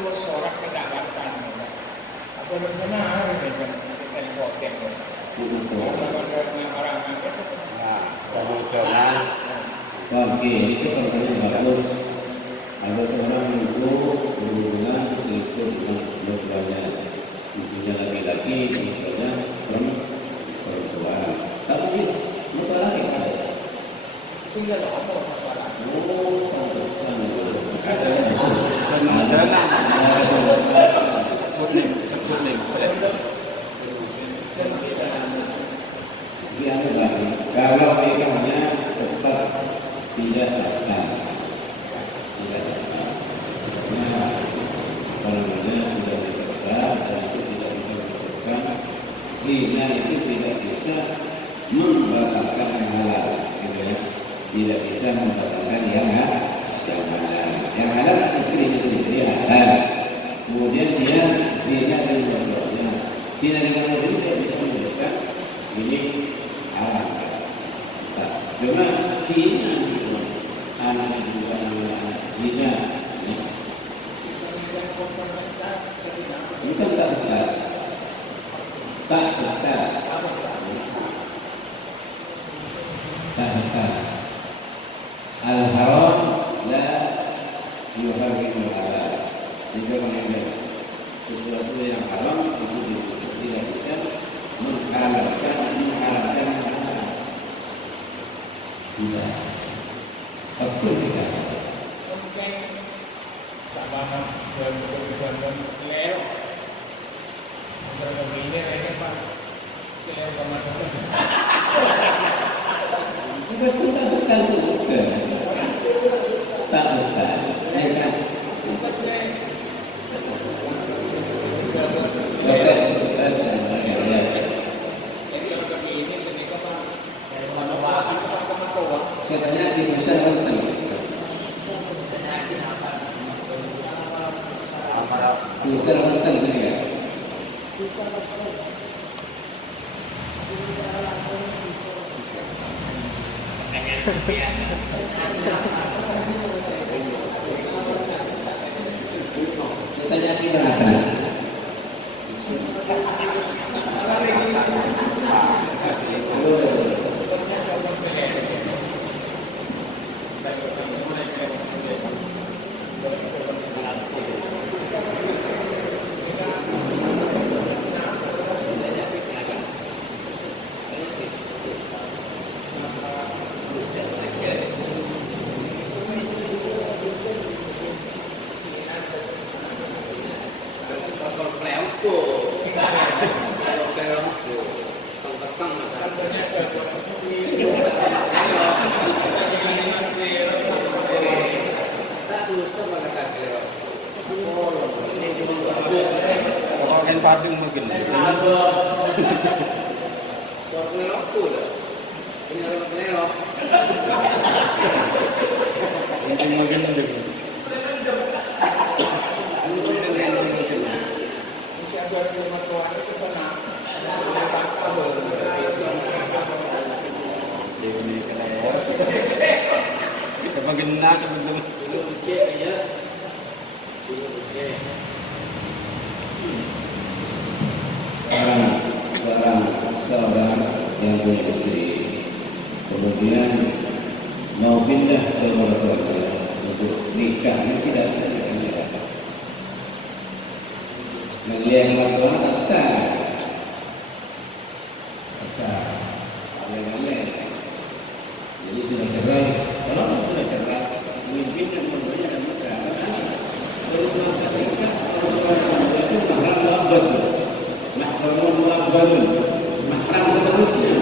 ngurus surat kedapatan. Apa benar ini kan hotel. Kamu jangan. Oke, itu pertanyaan bagus. Ada seorang ibu berhubungan itu dengan keluarganya, ibunya laki-laki, ibunya perempuan. Tapi lupa lagi ada. Tinggal apa masalah? Oh, pantesan. Jangan. Yang baik, kalau nikahnya tetap tidak datang. Nah, kalau tidak dipaksa dan itu tidak dilakukan, zina itu tidak bisa bisa membatalkan yang halal, gitu ya. Tidak bisa membatalkan yang halal. Yang halal istrinya sendiri halal. Kemudian dia zina dengan bodohnya. Zina dengan bodohnya dia bisa menunjukkan ini halal. Nah, cuma zina itu anak juga anak zina. Bukan tak betul. Tak betul. Tak betul. Al-haram la yuharrimu halal. Jadi orang sesuatu yang haram itu tidak bisa menghalalkan yang halal. Tidak. Betul tidak. Mungkin sama jual leo. Kalau begini ini Pak, leo kemana? Sudah kita bukan juga. Tak bukan. Sempat saya Dokter sudah dan ya. Jadi kalau begini sini Pak, dari mana tua? Katanya di desa Banten. Desa Banten ini ya. Saya tanya di mana? Orang Padang mungkin. Mungkin Makin nasa belum. Seorang yang punya istri, kemudian mau pindah ke luar kota untuk nikah, tidak sah. Melihat orang tua tak sah, jadi sudah cerai. Kalau sudah cerai, ingin pindah kemudian ada masalah. Kalau masalah nikah, itu mahram muabbalun, mahram seterusnya.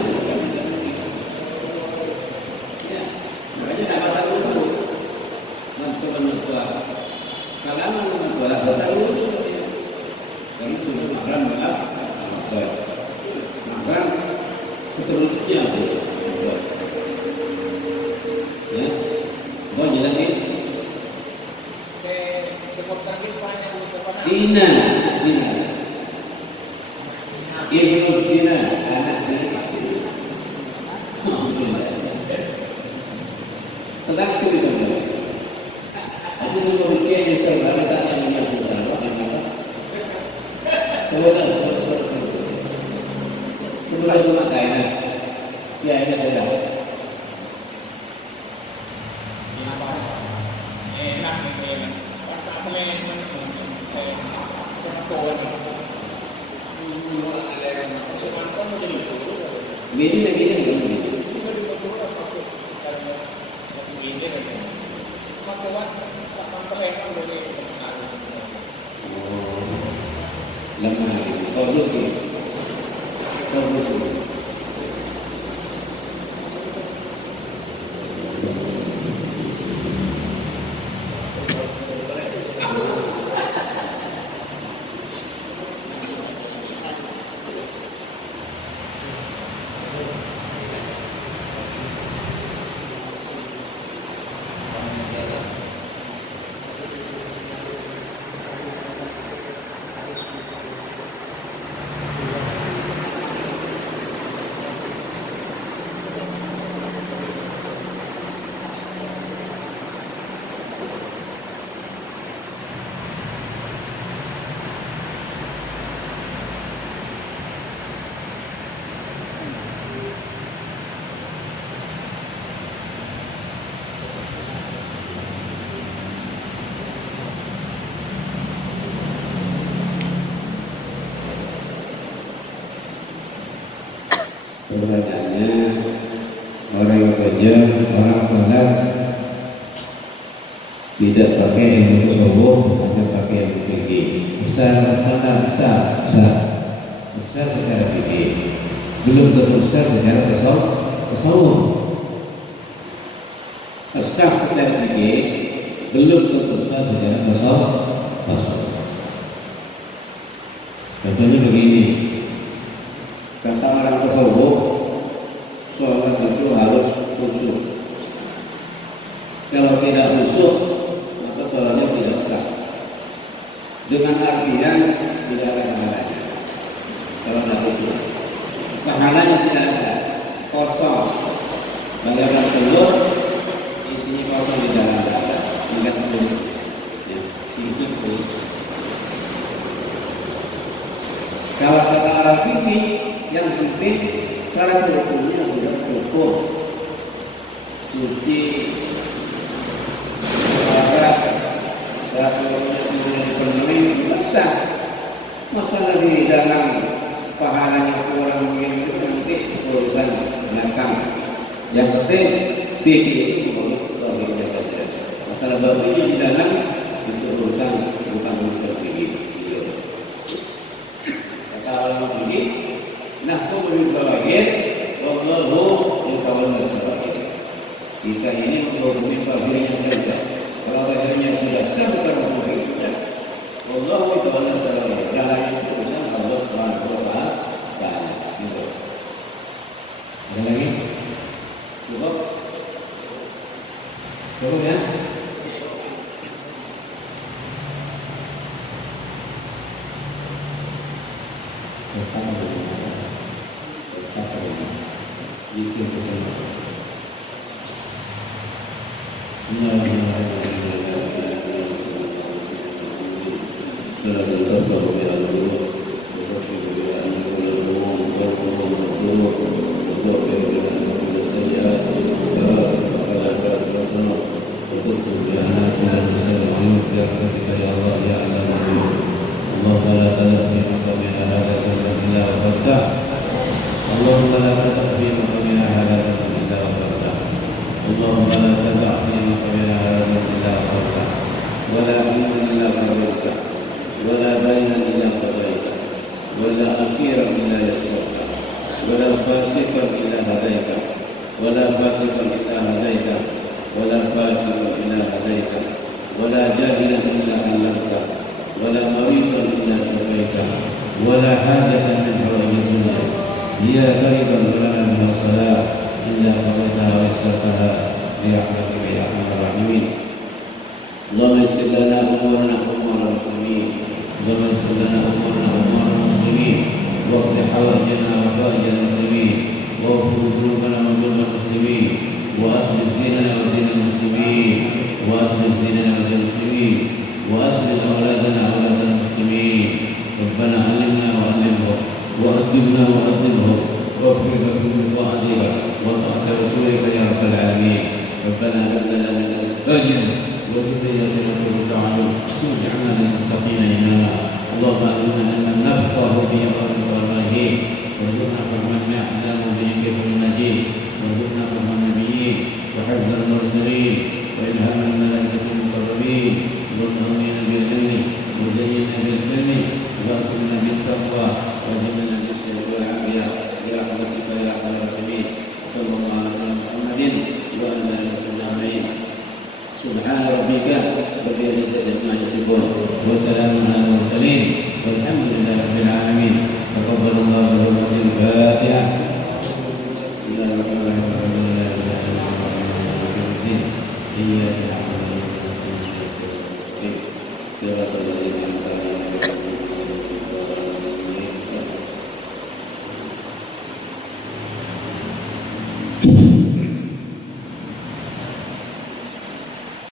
Ya, makanya dapat dulu. Nanti menentukan. Salaman menentukan, dapat dulu. Karena sudah mahram muabbalun. Mahram seterusnya. Ya, mau jelasin? Saya sebut lagi banyak Zina. Ibnu zina, anak zina. Tentang itu kita. Aku dulu berpikir yang serba tak yang menentukan apa yang apa. Kemudian rumah kaya. Ya ini sudah. enak ini. Apa yang saya tahu. Bini lagi yang lemah ini. Terus ini. pertanyaannya, orang bekerja, orang sholat tidak pakai ilmu tasawuf, hanya pakai ilmu fikih. Besar secara fikih, belum tentu besar secara tasawuf. Besar secara fikih, belum tentu besar secara tasawuf. Contohnya begini, kata orang tasawuf, sholat itu harus khusyuk. Kalau tidak khusyuk, maka sholatnya tidak sah. Dengan artian tidak ada pahalanya. Kalau tidak khusyuk, pahalanya tidak ada, kosong. Bagaikan telur, isinya kosong di dalam dada, ingat telur. Ya, itu. Kalau kata orang fikih, yang penting cara hukumnya sudah cukup, suci, cara hukumnya sudah dipenuhi, besar. Masalah di dalam pahalanya kurang mungkin itu nanti urusan belakang. Yang penting fikih itu bagus tauhidnya saja. Masalah batinnya di dalam itu urusan bukan urusan fikih. Kalau ini, nah kemudian bahagia, Allahu yatawalla sarair. Kita ini menghukumi zahirnya saja. Kalau zahirnya sudah sah bukan hukum sudah. Allahu yatawalla sarair. Dalam itu urusan Allah Subhanahu wa Ta'ala. Gitu. Ada lagi? Cukup? Cukup ya? Bismillahirrahmanirrahim.